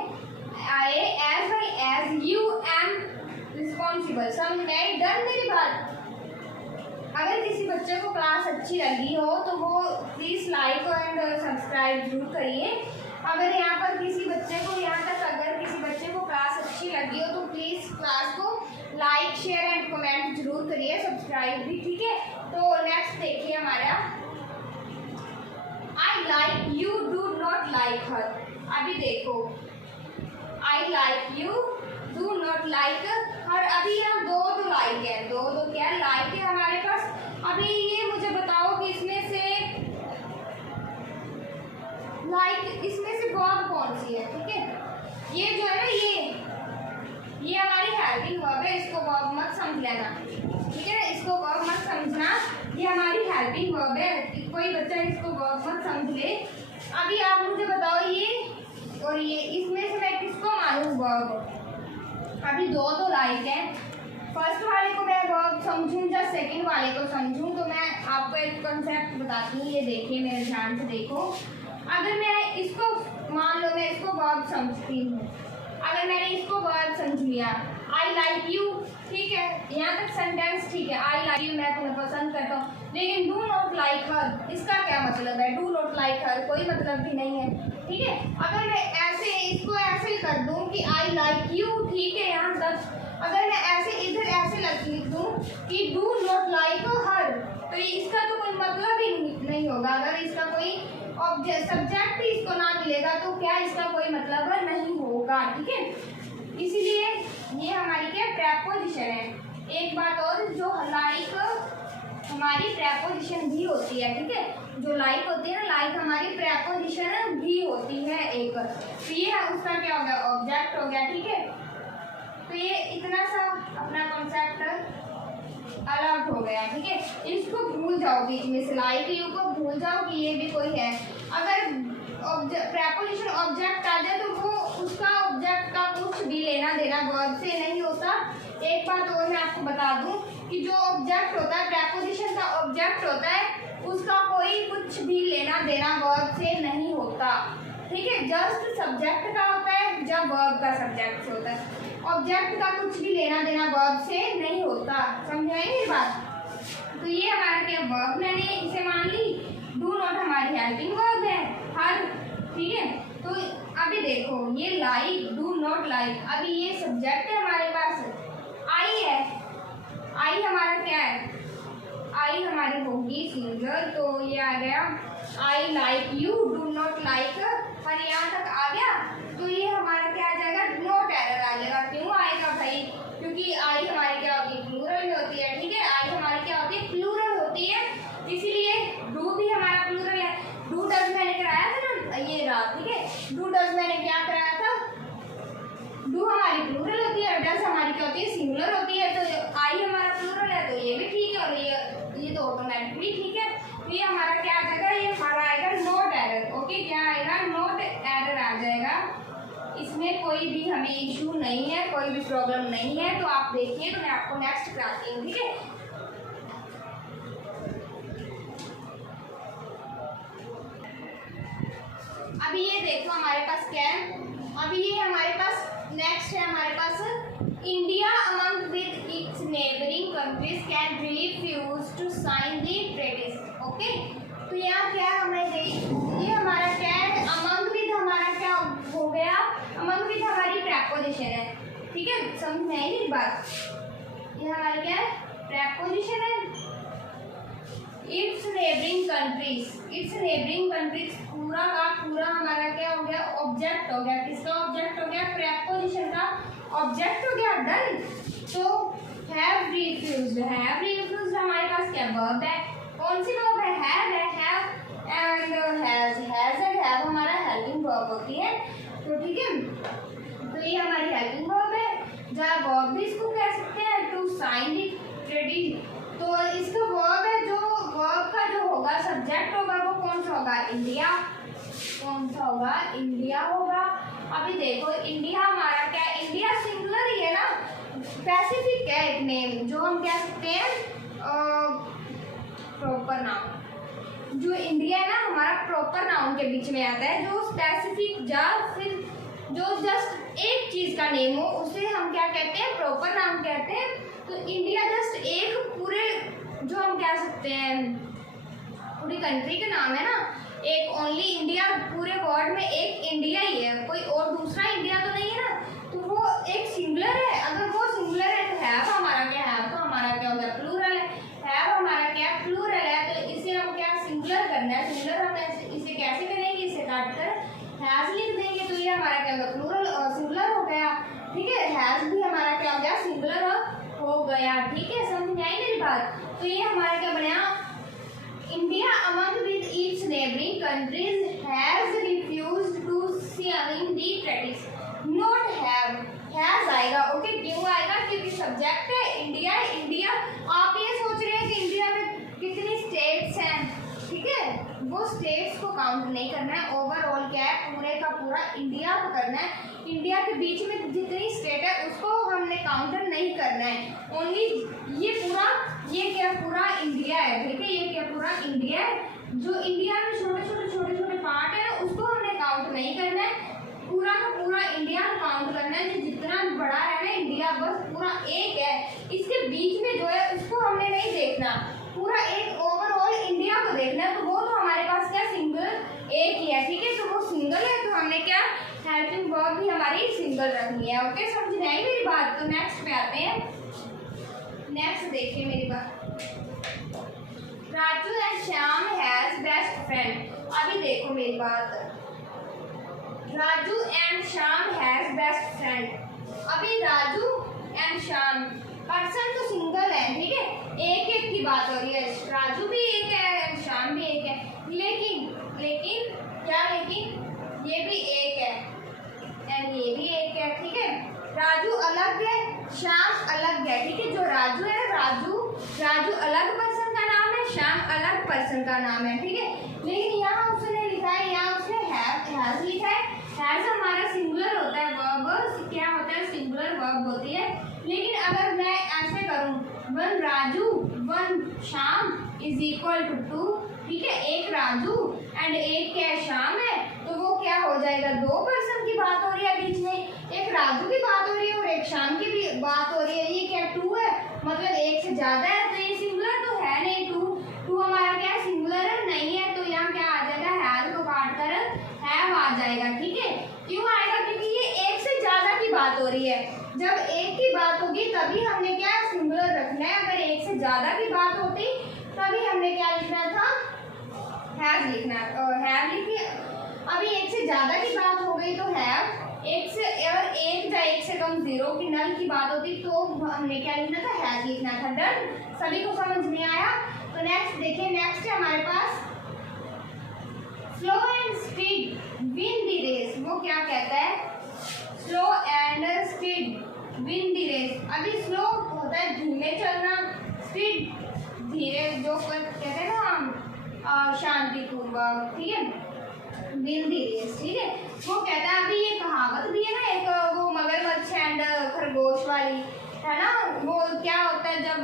I as well as you am responsible. समझ में आई, डन मेरी बात। अगर किसी बच्चे को क्लास अच्छी लगी हो तो वो प्लीज़ लाइक एंड सब्सक्राइब जरूर करिए। अगर यहाँ पर किसी बच्चे को अगर किसी बच्चे को क्लास अच्छी लगी हो तो प्लीज़ क्लास को लाइक शेयर एंड कमेंट जरूर करिए, सब्सक्राइब भी, ठीक है। तो नेक्स्ट देखिए हमारा, I like you do not like her. अभी देखो I like you do not like her, अभी यहाँ दो लाइक है, दो क्या लाइक है हमारे पास। अभी ये मुझे बताओ कि इसमें से वर्ब कौन सी है, ठीक है। ये जो है ना, ये हमारी हेल्पिंग वर्ब है, इसको वर्ब मत समझ लेना, ठीक है ना, इसको वर्ब मत समझना, ये हमारी हेल्पिंग वर्ब है। कोई बच्चा इसको वर्ब मत समझ ले। अभी आप मुझे बताओ ये और ये, इसमें से मैं किसको मानूं वर्ब। अभी दो लाइक है, फर्स्ट वाले को मैं वर्ब समझूं या सेकंड वाले को समझूं, तो मैं आपको एक कॉन्सेप्ट बताती हूँ। ये देखिए, मेरे ध्यान से देखो। अगर मैं इसको मान लो, मैं इसको वर्ब समझती हूँ, अगर मैंने इसको वर्ब समझ लिया, आई लाइक यू, ठीक है, यहाँ तक सेंटेंस ठीक है, आई लाइक यू, मैं तुम्हें पसंद करता हूँ। लेकिन डू नॉट लाइक हर, इसका क्या मतलब है, डू नॉट लाइक हर कोई मतलब भी नहीं है, ठीक है। अगर मैं ऐसे इसको ऐसे कर दूँ कि आई लाइक यू, ठीक है, यहाँ तक। अगर मैं ऐसे इधर ऐसे लिख दूँ कि डू नॉट लाइक हर, तो इसका तो कोई मतलब ही नहीं होगा। अगर इसका कोई सब्जेक्ट ही इसको ना मिलेगा तो क्या इसका कोई मतलब नहीं होगा, ठीक है। इसीलिए ये हमारी क्या प्रेपोजिशन है। एक बात और, जो लाइक हमारी प्रेपोजिशन भी होती है, ठीक है, जो लाइक होती है ना, लाइक हमारी प्रेपोजिशन भी होती है एक। तो ये उसका क्या हो गया, ऑब्जेक्ट हो गया, ठीक है। तो ये इतना सा अपना कॉन्सेप्ट अलग हो गया, ठीक है। इसको भूल जाओ, बीच में से लाइक यू को भूल जाओ कि ये भी कोई है। अगर प्रेपोजिशन ऑब्जेक्ट आ जाए तो वो उसका ऑब्जेक्ट का कुछ भी लेना देना वर्ब से नहीं होता। एक बात और मैं आपको बता दूं कि जो ऑब्जेक्ट होता है, प्रेपोजिशन का ऑब्जेक्ट होता है, उसका कोई कुछ भी लेना देना वर्ब से नहीं होता, ठीक है। जस्ट सब्जेक्ट का होता है जब वर्ब का सब्जेक्ट से होता है। ऑब्जेक्ट का कुछ भी लेना देना वर्ब से नहीं होता, समझ आई ये बात। तो ये हमारा क्या वर्ब, मैंने इसे मान ली। डू नॉट हमारी हेल्पिंग वर्ब है हर, ठीक है। तो अभी देखो, ये like do not not like. अभी ये सब्जेक्ट है हमारे पास, आई है, आई हमारा क्या है, आई हमारी होगी सिंगुलर, तो ये आ गया आई like you, do not like, और यहाँ तक आ गया। तो ये हमारा क्या आ जाएगा, नॉट एरर आ जाएगा। क्यों आएगा भाई, क्योंकि आई हमारी क्या होती है, प्लूरल में होती है, ठीक है। आई हमारी क्या होती है, प्लूरल होती है, इसीलिए डू भी हमारा प्लूरल है। डू डज मैंने कराया था ना ये रात, ठीक है। डू डज मैंने क्या कराया था, डू हमारी प्लूरल होती है, डज हमारी क्या होती है, सिंगुलर होती है। तो आई हमारा प्लूरल है, तो ये भी ठीक है, और ये तो ऑटोमेटिकली ठीक है। तो ये हमारा क्या आ जाएगा, ये हमारा आएगा नोट एरर। ओके, क्या आएगा, नोट एरर आ जाएगा। इसमें कोई भी हमें इशू नहीं है, कोई भी प्रॉब्लम नहीं है। तो आप देखिए, तो मैं आपको नेक्स्ट कराती हूँ, ठीक है। अभी ये देखो हमारे पास क्या है, अभी ये हमारे पास नेक्स्ट है, हमारे पास India among with its neighbouring countries can refuse to sign the treaties. Okay, तो यहाँ क्या हमें ये हमारा क्या है, अमंग विद हमारा क्या हो गया, अमंग विद हमारी प्रेपोजिशन है, ठीक है। समझ में आई बात, ये हमारा क्या है, प्रेपोजिशन है। It's neighbouring countries, it's neighbouring countries पूरा का पूरा हमारा क्या हो गया, ऑब्जेक्ट हो गया। किसका ऑब्जेक्ट हो गया, प्रेपोजिशन का ऑब्जेक्ट हो गया, डन। तो हैव रिफ्यूज्ड, हैव रिफ्यूज्ड हमारे पास क्या वर्ब है, कौन सी वर्ब है, have and has, has and have हमारा हेल्पिंग वर्ब होती है, तो ठीक है। तो ये हमारी हेल्पिंग वर्ब है, जहाँ वर्ब भी इसको कह सकते हैं, टू साइन द ट्रेडिस। तो इसका वर्ब है, जो वर्ब का जो होगा सब्जेक्ट होगा वो कौन सा होगा, इंडिया, कौन सा होगा, इंडिया होगा। अभी देखो इंडिया हमारा क्या, इंडिया सिंगुलर ही है ना, स्पेसिफिक है एक नेम, जो हम कह सकते हैं प्रॉपर नाउन। जो इंडिया है ना हमारा प्रॉपर नाउन के बीच में आता है, जो स्पेसिफिक या फिर जो जस्ट एक चीज का नेम हो उसे हम क्या कहते हैं, प्रॉपर नाउन कहते हैं। तो इंडिया जस्ट एक पूरे, जो हम कह सकते हैं पूरी कंट्री का नाम है ना, एक ओनली इंडिया, पूरे वर्ल्ड में एक इंडिया ही है, कोई और दूसरा इंडिया तो नहीं है ना, तो वो एक सिंगुलर है। अगर वो सिंगुलर है तो हैव हमारा क्या है, तो हमारा क्या हो गया, प्लूरल है। हैव हमारा क्या, प्लूरल है, तो इसे हम क्या सिंगुलर करना है, सिंगुलर हम इसे कैसे करेंगे, इसे काट कर हैज लिख देंगे, तो ये हमारा क्या होगा, प्लूरल सिंगुलर हो गया, ठीक है। हैज भी हमारा क्या हो गया, सिंगुलर हो गया, ठीक है। समझ में आई मेरी बात। तो ये हमारा क्या बना, India among with its neighbouring countries has refused to sign the treaties, not has आएगा। ओके, क्यों आएगा, क्योंकि सब्जेक्ट है इंडिया, इंडिया। आप ये सोच रहे हैं कि इंडिया में कितनी स्टेट्स हैं, ठीक है, वो स्टेट्स को काउंट नहीं करना है, ओवरऑल क्या है, पूरे का पूरा इंडिया को करना है। इंडिया के बीच में जितनी स्टेट है उसको हमने काउंटर नहीं करना है, ओनली ये पूरा, ये क्या पूरा इंडिया है, ठीक है, ये क्या पूरा इंडिया है। जो इंडिया में छोटे छोटे पार्ट है ना उसको हमने काउंट नहीं करना है, पूरा का पूरा इंडिया काउंट करना है। जो जितना बड़ा है ना इंडिया, बस पूरा एक है, इसके बीच में जो है उसको हमने नहीं देखना, पूरा एक ओवरऑल इंडिया को देखना है। तो वो तो हमारे पास क्या सिंगल एक ही है, ठीक है, तो वो सिंगल है, तो हमने क्या हेल्पिंग वर्ब भी हमारी सिंगल रखनी है। ओके, समझ में आई मेरी बात। तो नेक्स्ट पे आते हैं, नेक्स्ट देखिए मेरी बात, Raju and Shyam has best friend. अभी देखो मेरी बात, Raju and Shyam has best friend. अभी राजू एंड श्याम, पर्सन तो सिंगल है, ठीक है, एक एक की बात हो रही है, राजू भी एक है श्याम भी एक है, लेकिन क्या, लेकिन ये भी एक है एंड ये भी एक है, ठीक है। राजू अलग है, श्याम अलग है, ठीक है। जो राजू है, राजू अलग पर्सन का नाम है, श्याम अलग पर्सन का नाम है, ठीक है। लेकिन यहाँ उसने लिखा है, यहाँ उसने हैज लिखा है। हैज हमारा सिंगुलर होता है, वर्ब क्या होता है, सिंगुलर वर्ब होती है। लेकिन अगर मैं ऐसे करूँ, one Raju one Shyam is equal to 2, ठीक है, एक राजू एंड एक क्या श्याम है, तो वो क्या हो जाएगा, दो पर्सन की बात हो रही है बीच में, एक राजू की बात हो रही है और एक श्याम की भी बात हो रही है। ये क्या 2 है, मतलब एक से ज्यादा है, तो ये सिंगुलर तो है नहीं, 2 हमारा क्या सिंगुलर है नहीं है, तो यहाँ क्या आ जाएगा, हैव को काट कर हैव आ जाएगा, ठीक है। क्यों आएगा, क्योंकि ये एक से ज्यादा की बात हो रही है। जब एक की बात होगी तभी हमने क्या सिंगुलर रखना है। अगर एक से ज्यादा की बात होती तभी हमने क्या लिखना था, हैव लिखना हैव लिखिए। अभी एक से ज्यादा की बात हो गई तो हैव, एक से और एक या एक से कम जीरो की नल की बात होती तो हमने क्या लिखना था, हैज लिखना था। डन, सभी को समझ में आया। तो नेक्स्ट देखिए, नेक्स्ट है हमारे पास slow and speed win the race. वो क्या कहता है, slow and speed win the race. अभी स्लो होता है धीमे चलना, स्पीड धीरे, जो कहते हैं ना हम शांतिपूर्वक, ठीक है, विन द रेस, ठीक है। वो कहता है, अभी ये कहावत भी है ना एक, वो मगरमच्छ एंड खरगोश वाली है ना। वो क्या होता है, जब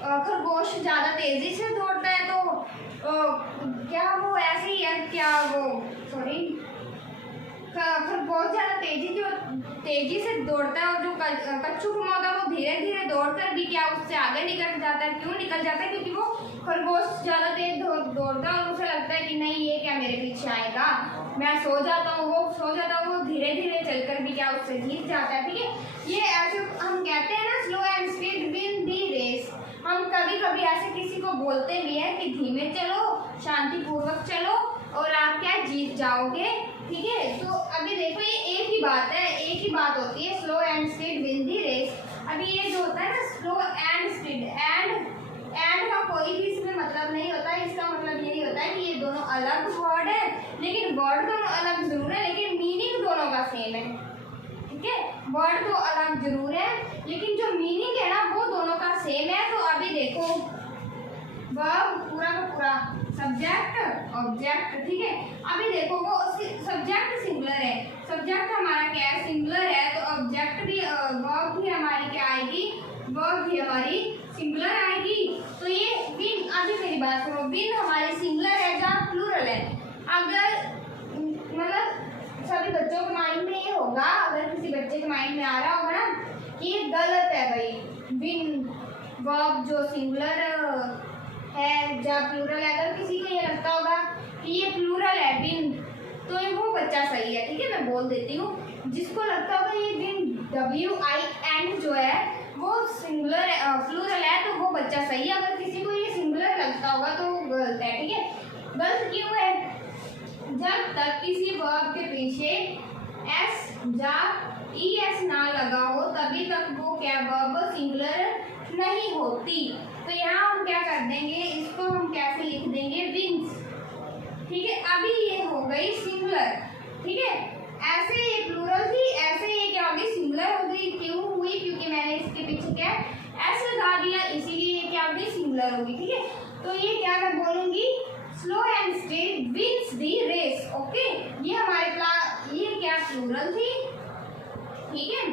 खरगोश ज्यादा तेजी से दौड़ता है तो क्या वो ऐसे ही है, क्या वो सॉरी खरगोश ज्यादा तेजी से दौड़ता है और जो कच्छू घुमा होता है वो धीरे धीरे दौड़कर भी क्या उससे आगे निकल जाता है। क्यों निकल जाता है, क्योंकि वो खरगोश ज्यादा तेज दौड़ता है और उसे लगता है कि नहीं ये क्या मेरे पीछे आएगा, मैं सो जाता हूँ। वो सो जाता हूँ, वो धीरे धीरे चलकर भी क्या उससे जीत जाता है, ठीक है। ये ऐसे हम कहते हैं ना, slow and speed win the race. हम कभी कभी ऐसे किसी को बोलते भी हैं कि धीमे चलो, शांतिपूर्वक चलो और आप क्या जीत जाओगे, ठीक है। तो अभी देखो ये एक ही बात है, एक ही बात होती है, slow and speed win the race. अभी ये जो होता है ना स्लो एंड स्पीड, एंड का कोई भी इसमें मतलब नहीं होता है। इसका मतलब यही होता है कि ये दोनों अलग वर्ड है, लेकिन वर्ड दोनों अलग जरूर है, लेकिन मीनिंग दोनों का सेम है, ठीक है। वर्ड तो अलग जरूर है लेकिन जो मीनिंग है ना वो दोनों का सेम है। तो अभी देखो वर्ब पूरा का पूरा सब्जेक्ट ऑब्जेक्ट, ठीक है। अभी देखो वो सब्जेक्ट सिंगुलर है, सब्जेक्ट हमारा क्या है, सिंगुलर है, तो ऑब्जेक्ट भी वर्ब भी हमारी क्या आएगी, वर्ब भी हमारी सिंगुलर आएगी। तो ये विन, अभी मेरी बात सुनो, विन हमारी सिंगुलर है जहाँ प्लूरल है। अगर मतलब सभी बच्चों के माइंड में ये होगा, अगर किसी बच्चे के माइंड में आ रहा होगा ना कि ये गलत है भाई, विन वर्ब जो सिंगुलर है जब प्लूरल है, अगर किसी को ये लगता होगा कि ये प्लूरल है विन, तो ये वो बच्चा सही है, ठीक है। मैं बोल देती हूँ, जिसको लगता होगा ये विन WIN जो है वो सिंगुलर प्लूरल है तो वो बच्चा सही है। अगर किसी को ये सिंगुलर लगता होगा तो वो गलत है, ठीक है। गलत क्यों है, जब तक किसी वर्ब के पीछे s या es ना लगा हो तभी तक वो क्या वर्ब सिंगुलर नहीं होती। तो यहाँ हम क्या कर देंगे, इसको हम कैसे लिख देंगे, विंस, ठीक है। अभी ये हो गई सिंगुलर, ठीक है। ऐसे ये प्लूरल थी, ऐसे ये क्या हो गई, सिंगुलर हो गई। क्यों हुई, क्योंकि मैंने इसके पीछे क्या s लगा दिया, इसीलिए ये क्या हो गई, सिंगुलर होगी, ठीक है। तो ये क्या मैं बोलूंगी, slow and speed wins the race, okay. ये हमारे पास ये क्या प्लूरल थी, ठीक है,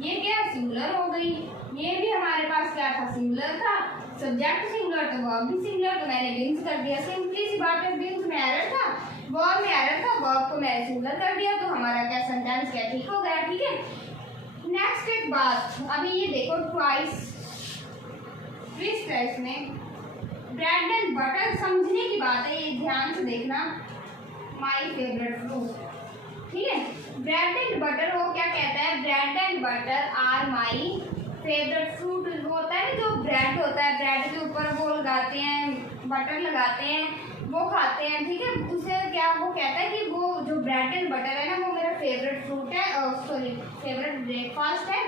ये क्या सिंगुलर हो गई। ये भी हमारे पास क्या था, सिंगुलर था, सब्जेक्ट सिंगुलर तो वर्ब भी सिंगुलर, तो मैंने विंस कर दिया। सिंपली सी बात है, विंस में एरर था, वर्ब में एरर था, वर्ब को मैंने सिंगुलर कर दिया, तो हमारा क्या सेंटेंस क्या ठीक हो गया, ठीक है। नेक्स्ट एक बात, अभी ये देखो ट्वाइस ट्विस्ट है इसमें, ब्रेड एंड बटर, समझने की बात है, ये ध्यान से देखना, माई फेवरेट फ्रूट, ठीक है। ब्रेड एंड बटर वो क्या कहता है, bread and butter are my favourite fruit. होता है ना जो ब्रेड होता है, ब्रेड के ऊपर वो लगाते हैं, बटर लगाते हैं, वो खाते हैं, ठीक है। उसे क्या वो कहता है कि वो जो ब्रेड एंड बटर है ना वो मेरा फेवरेट फ्रूट है, सॉरी फेवरेट ब्रेकफास्ट है,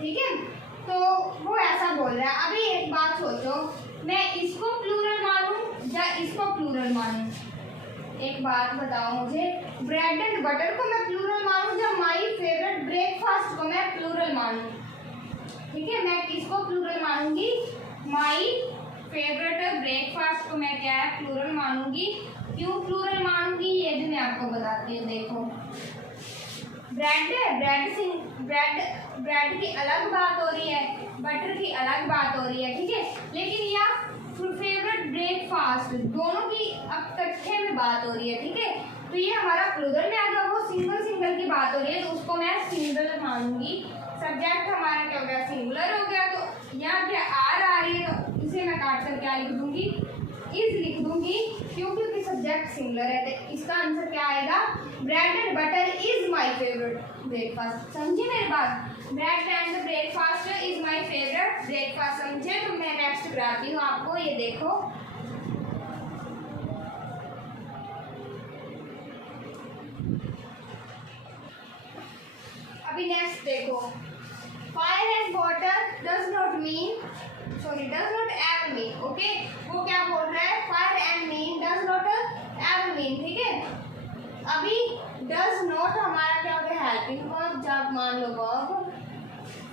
ठीक है। तो वो ऐसा बोल रहा है। अभी एक बात सोचो, मैं इसको प्लूरल मानूं या इसको प्लूरल मानूं, एक बात बताओ मुझे, ब्रेड एंड बटर को मैं प्लूरल मानूं या माई फेवरेट ब्रेकफास्ट को मैं प्लूरल मानूं, ठीक है। मैं किसको प्लूरल मानूंगी, माई फेवरेट ब्रेकफास्ट को मैं क्या है प्लूरल मानूंगी। क्यों प्लूरल मानूंगी ये भी मैं आपको बताती हूँ। देखो ब्रेड है, ब्रेड की अलग बात हो रही है, बटर की अलग बात हो रही है, ठीक है। लेकिन यहाँ फेवरेट ब्रेकफास्ट दोनों की इकट्ठे में बात हो रही है, ठीक है। तो ये हमारा प्लूरल में अगर वो सिंगल की बात हो रही है तो उसको मैं सिंगल मानूंगी। सब्जेक्ट हमारा क्या हो गया, सिंगुलर हो गया, तो यहाँ क्या आर आ रही है तो इसे मैं काट कर क्या लिख दूंगी, इज लिख दूंगी क्यों, क्योंकि सब्जेक्ट सिंगुलर है। तो इसका आंसर क्या आएगा, bread and butter is my favourite breakfast. समझे मेरी बात, bread and breakfast is my favourite breakfast. समझे, तो मैं नेक्स्ट कराती हूँ आपको, ये देखो। अभी नेक्स्ट देखो, fire and water does not ever mean. Okay, वो क्या बोल रहा है, fire and mean does not ever mean. ठीक है, अभी डज नॉट हमारा क्या हो गया, हेल्पिंग वर्ब, जब मान लो वर्ब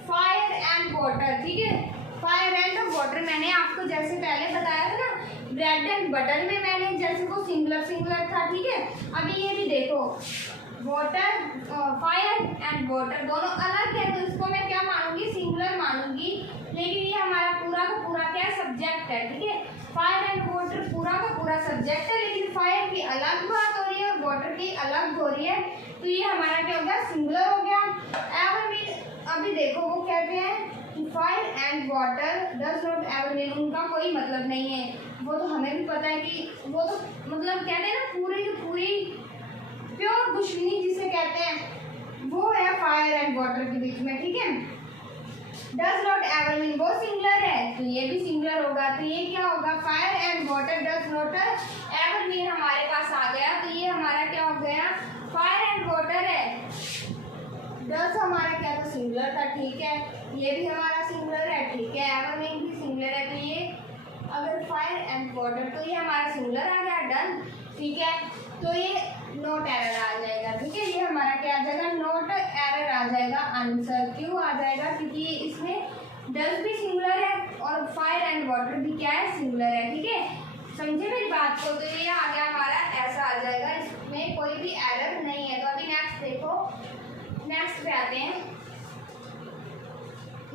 फायर एंड वाटर। ठीक है, फायर एंड वाटर मैंने आपको जैसे पहले बताया था ना, ब्रेड एंड बटर में मैंने जैसे वो सिंगुलर था। ठीक है, अभी ये भी देखो, वाटर, फायर एंड वाटर दोनों अलग है, तो इसको मैं क्या मानूंगी, सिंगुलर मानूंगी। लेकिन ये हमारा पूरा का पूरा क्या सब्जेक्ट है। ठीक है, फायर एंड वाटर पूरा का पूरा सब्जेक्ट है, लेकिन फायर की अलग बात हो रही है और वाटर की अलग हो रही है, तो ये हमारा क्या हो गया, सिंगुलर हो गया। एवर मीन, अभी देखो वो कहते हैं fire and water does not ever mean, उनका कोई मतलब नहीं है। वो तो हमें भी पता है कि वो तो मतलब कहते हैं ना, पूरी की पूरी प्योर दुश्मनी जिसे कहते हैं, वो है फायर एंड वाटर के बीच में। ठीक है, डज नॉट एवर मीन वो सिंगुलर है, तो ये भी सिंगुलर होगा। तो ये क्या होगा, fire and water does not ever mean हमारे पास आ गया। तो ये हमारा क्या हो गया, फायर एंड वाटर है, डज हमारा क्या था, सिंगुलर था। ठीक है, ये भी हमारा सिंगुलर है। ठीक है, एवर मीन भी सिंगुलर है, तो ये अगर फायर एंड वाटर, तो ये हमारा सिंगुलर आ गया, डन। ठीक है, तो ये नोट एरर आ जाएगा। ठीक है, ये हमारा क्या आ जाएगा, नोट एरर आ जाएगा आंसर। क्यों आ जाएगा, क्योंकि इसमें डज भी सिंगुलर है और फायर एंड वाटर भी क्या है, सिंगुलर है। ठीक है, समझे मेरी बात को, तो ये आ गया हमारा, ऐसा आ जाएगा, इसमें कोई भी एरर नहीं है। तो अभी नेक्स्ट देखो, नेक्स्ट पे आते हैं।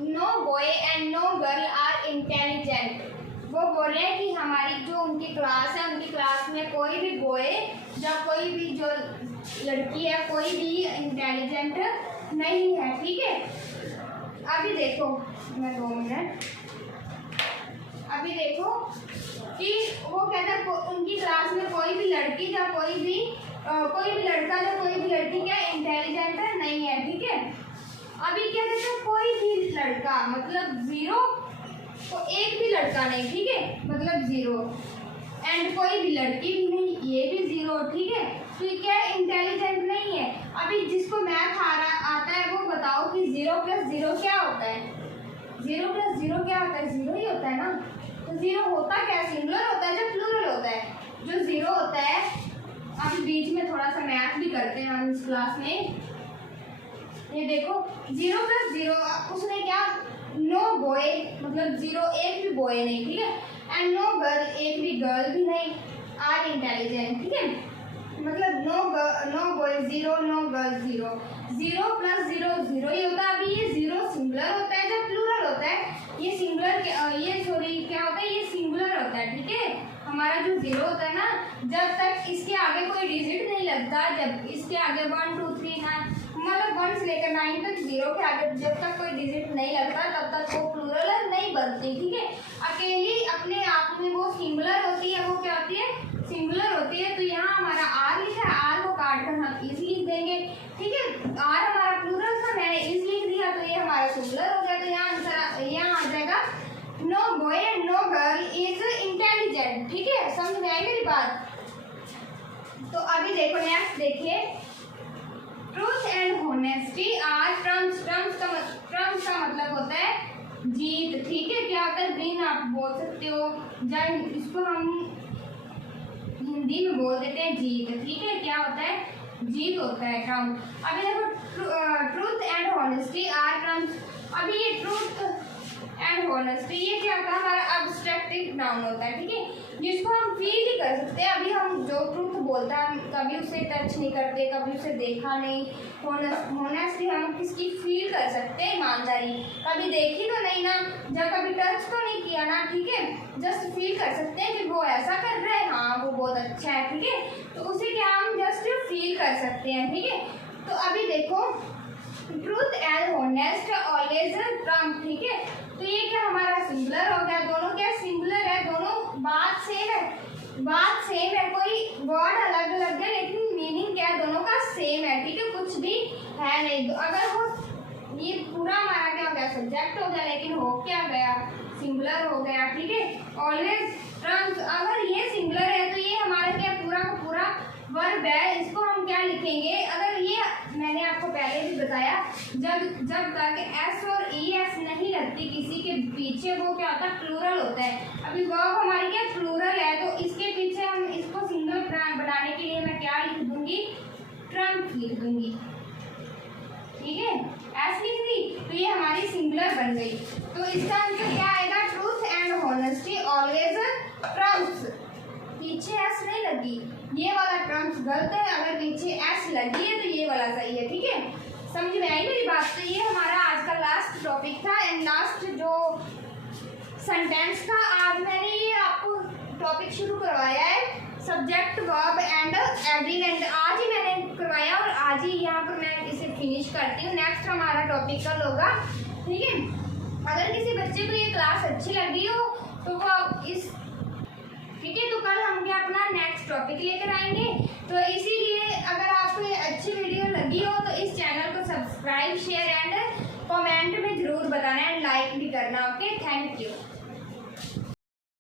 No boy and no girl are intelligent. वो बोल रहे हैं कि हमारी जो उनकी क्लास है, उनकी क्लास में कोई भी बॉय या कोई भी जो लड़की है, कोई भी इंटेलिजेंट नहीं है। ठीक है, अभी देखो, मैं 2 मिनट, अभी देखो कि वो कहते हैं उनकी क्लास में कोई भी लड़की या कोई भी लड़का या कोई भी लड़की क्या इंटेलिजेंट नहीं है। ठीक है, अभी क्या कहते हैं, कोई भी लड़का मतलब 0, तो एक भी लड़का नहीं। ठीक है, मतलब 0, एंड कोई भी लड़की भी नहीं, ये भी 0। ठीक है, तो ये क्या इंटेलिजेंट नहीं है। अभी जिसको मैथ आता है वो बताओ कि 0 + 0 क्या होता है, 0 + 0 क्या होता है, 0 ही होता है ना। तो 0 होता क्या, सिंगुलर होता है या प्लूरल होता है, जो 0 होता है। अभी बीच में थोड़ा सा मैथ भी करते हैं हम इस क्लास में। ये देखो, 0 + 0 उसने क्या, नो बॉय मतलब 0 एक भी बॉय नहीं। ठीक है, एंड नो गर्ल एक भी गर्ल भी नहीं, आर इंटेलिजेंट। ठीक है, मतलब नो बॉय 0, नो गर्ल 0, 0 + 0 0 ही होता है। अभी ये 0 सिंगुलर होता है जब प्लूरल होता है, ये सिंगुलर ये सॉरी क्या होता है, ये सिंगुलर होता है। ठीक है, हमारा जो 0 होता है ना, जब तक इसके आगे कोई डिजिट नहीं लगता, जब इसके आगे 1 2 3 9 मतलब 1 से लेकर 9 तक 0 के आगे जब तक कोई डिजिट नहीं लगता, तब तक वो प्लूरल नहीं बनती। ठीक है, अकेली अपने आप में वो सिंगुलर होती है, वो क्या होती है, सिंगुलर होती है। तो यहाँ हमारा आर लिखा है, आर को काट कर हम इज लिख देंगे। ठीक है, आर हमारा प्लूरल था, मैंने इज लिख दिया, तो ये हमारा सिंगुलर हो गया। तो यहाँ आंसर यहाँ आ जाएगा, no boy and no girl is intelligent. ठीक है, समझ में आई मेरी बात। तो अभी देखो नेक्स्ट देखिए, truth and honesty are terms का मतलब होता है जीत। ठीक है, क्या होता है, विन आप बोल सकते हो, या इसको हम हिंदी में बोल देते हैं जीत। ठीक है, क्या होता है, जीत होता है टर्म। अभी देखो, truth and honesty are terms. अभी ये ट्रूथ एंड होनेस्टी ये क्या होता है, हमारा अब्स्ट्रैक्टिव नाउन होता है। ठीक है, जिसको हम फील ही कर सकते हैं। अभी हम जो ट्रूथ बोलता है, कभी उसे टच नहीं करते, कभी उसे देखा नहीं। होनेस्टी हम किसकी फील कर सकते हैं, ईमानदारी, कभी देखी तो नहीं ना, जब कभी टच तो नहीं किया ना। ठीक है, जस्ट फील कर सकते हैं कि वो ऐसा कर रहा है, हाँ वो बहुत अच्छा है। ठीक है, तो उसे क्या हम जस्ट फील कर सकते हैं। ठीक है, तो अभी देखो, truth and honest always Trump. ठीक है, तो ये क्या हमारा सिंगुलर हो गया, दोनों क्या सिंगुलर है, दोनों बात सेम है, कोई वर्ड अलग अलग है लेकिन मीनिंग क्या है दोनों का सेम है, ठीक है, कुछ भी है नहीं। तो अगर वो ये पूरा हमारा क्या हो गया, सब्जेक्ट हो गया, लेकिन हो क्या गया, सिंगुलर हो गया, ठीक है। ऑलवेज टर्म्स, अगर ये सिंगुलर है तो ये हमारा क्या पूरा का पूरा वर्ब है, इसको हम क्या लिखेंगे, अगर ये मैंने आपको पहले भी बताया, जब तक एस और ई एस नहीं लगती किसी के पीछे वो क्या होता है, प्लूरल होता है। अभी वर्ब हमारी क्या प्लूरल है, तो इसके पीछे हम इसको सिंगल बनाने के लिए मैं क्या लिख दूंगी, ट्रम्प लिख दूंगी, ठीक है, एस लिख दी तो ये हमारी सिंगुलर बन गई। तो इसका आंसर क्या आएगा, truth and honesty always Trump's. पीछे एस नहीं लगी, ये वाला ट्रम्प्स गलत है, अगर पीछे एस लगी है तो ये वाला सही है, ठीक है। समझ में आई मेरी बात। तो ये हमारा आज का लास्ट टॉपिक था एंड लास्ट जो सेंटेंस था। आज मैंने ये आपको टॉपिक शुरू करवाया है, सब्जेक्ट वर्ब एंड एग्रीमेंट, आज ही मैंने करवाया और आज ही यहाँ पर मैं इसे फिनिश करती हूँ। नेक्स्ट हमारा टॉपिक कल होगा, ठीक है। अगर किसी बच्चे को ये क्लास अच्छी लगी हो तो वो इस, ठीक है, तो कल हम क्या अपना नेक्स्ट टॉपिक लेकर आएंगे। तो इसीलिए अगर आपको ये अच्छी वीडियो लगी हो तो इस चैनल को सब्सक्राइब, शेयर एंड कमेंट में ज़रूर बताना एंड लाइक भी करना। Okay, thank you.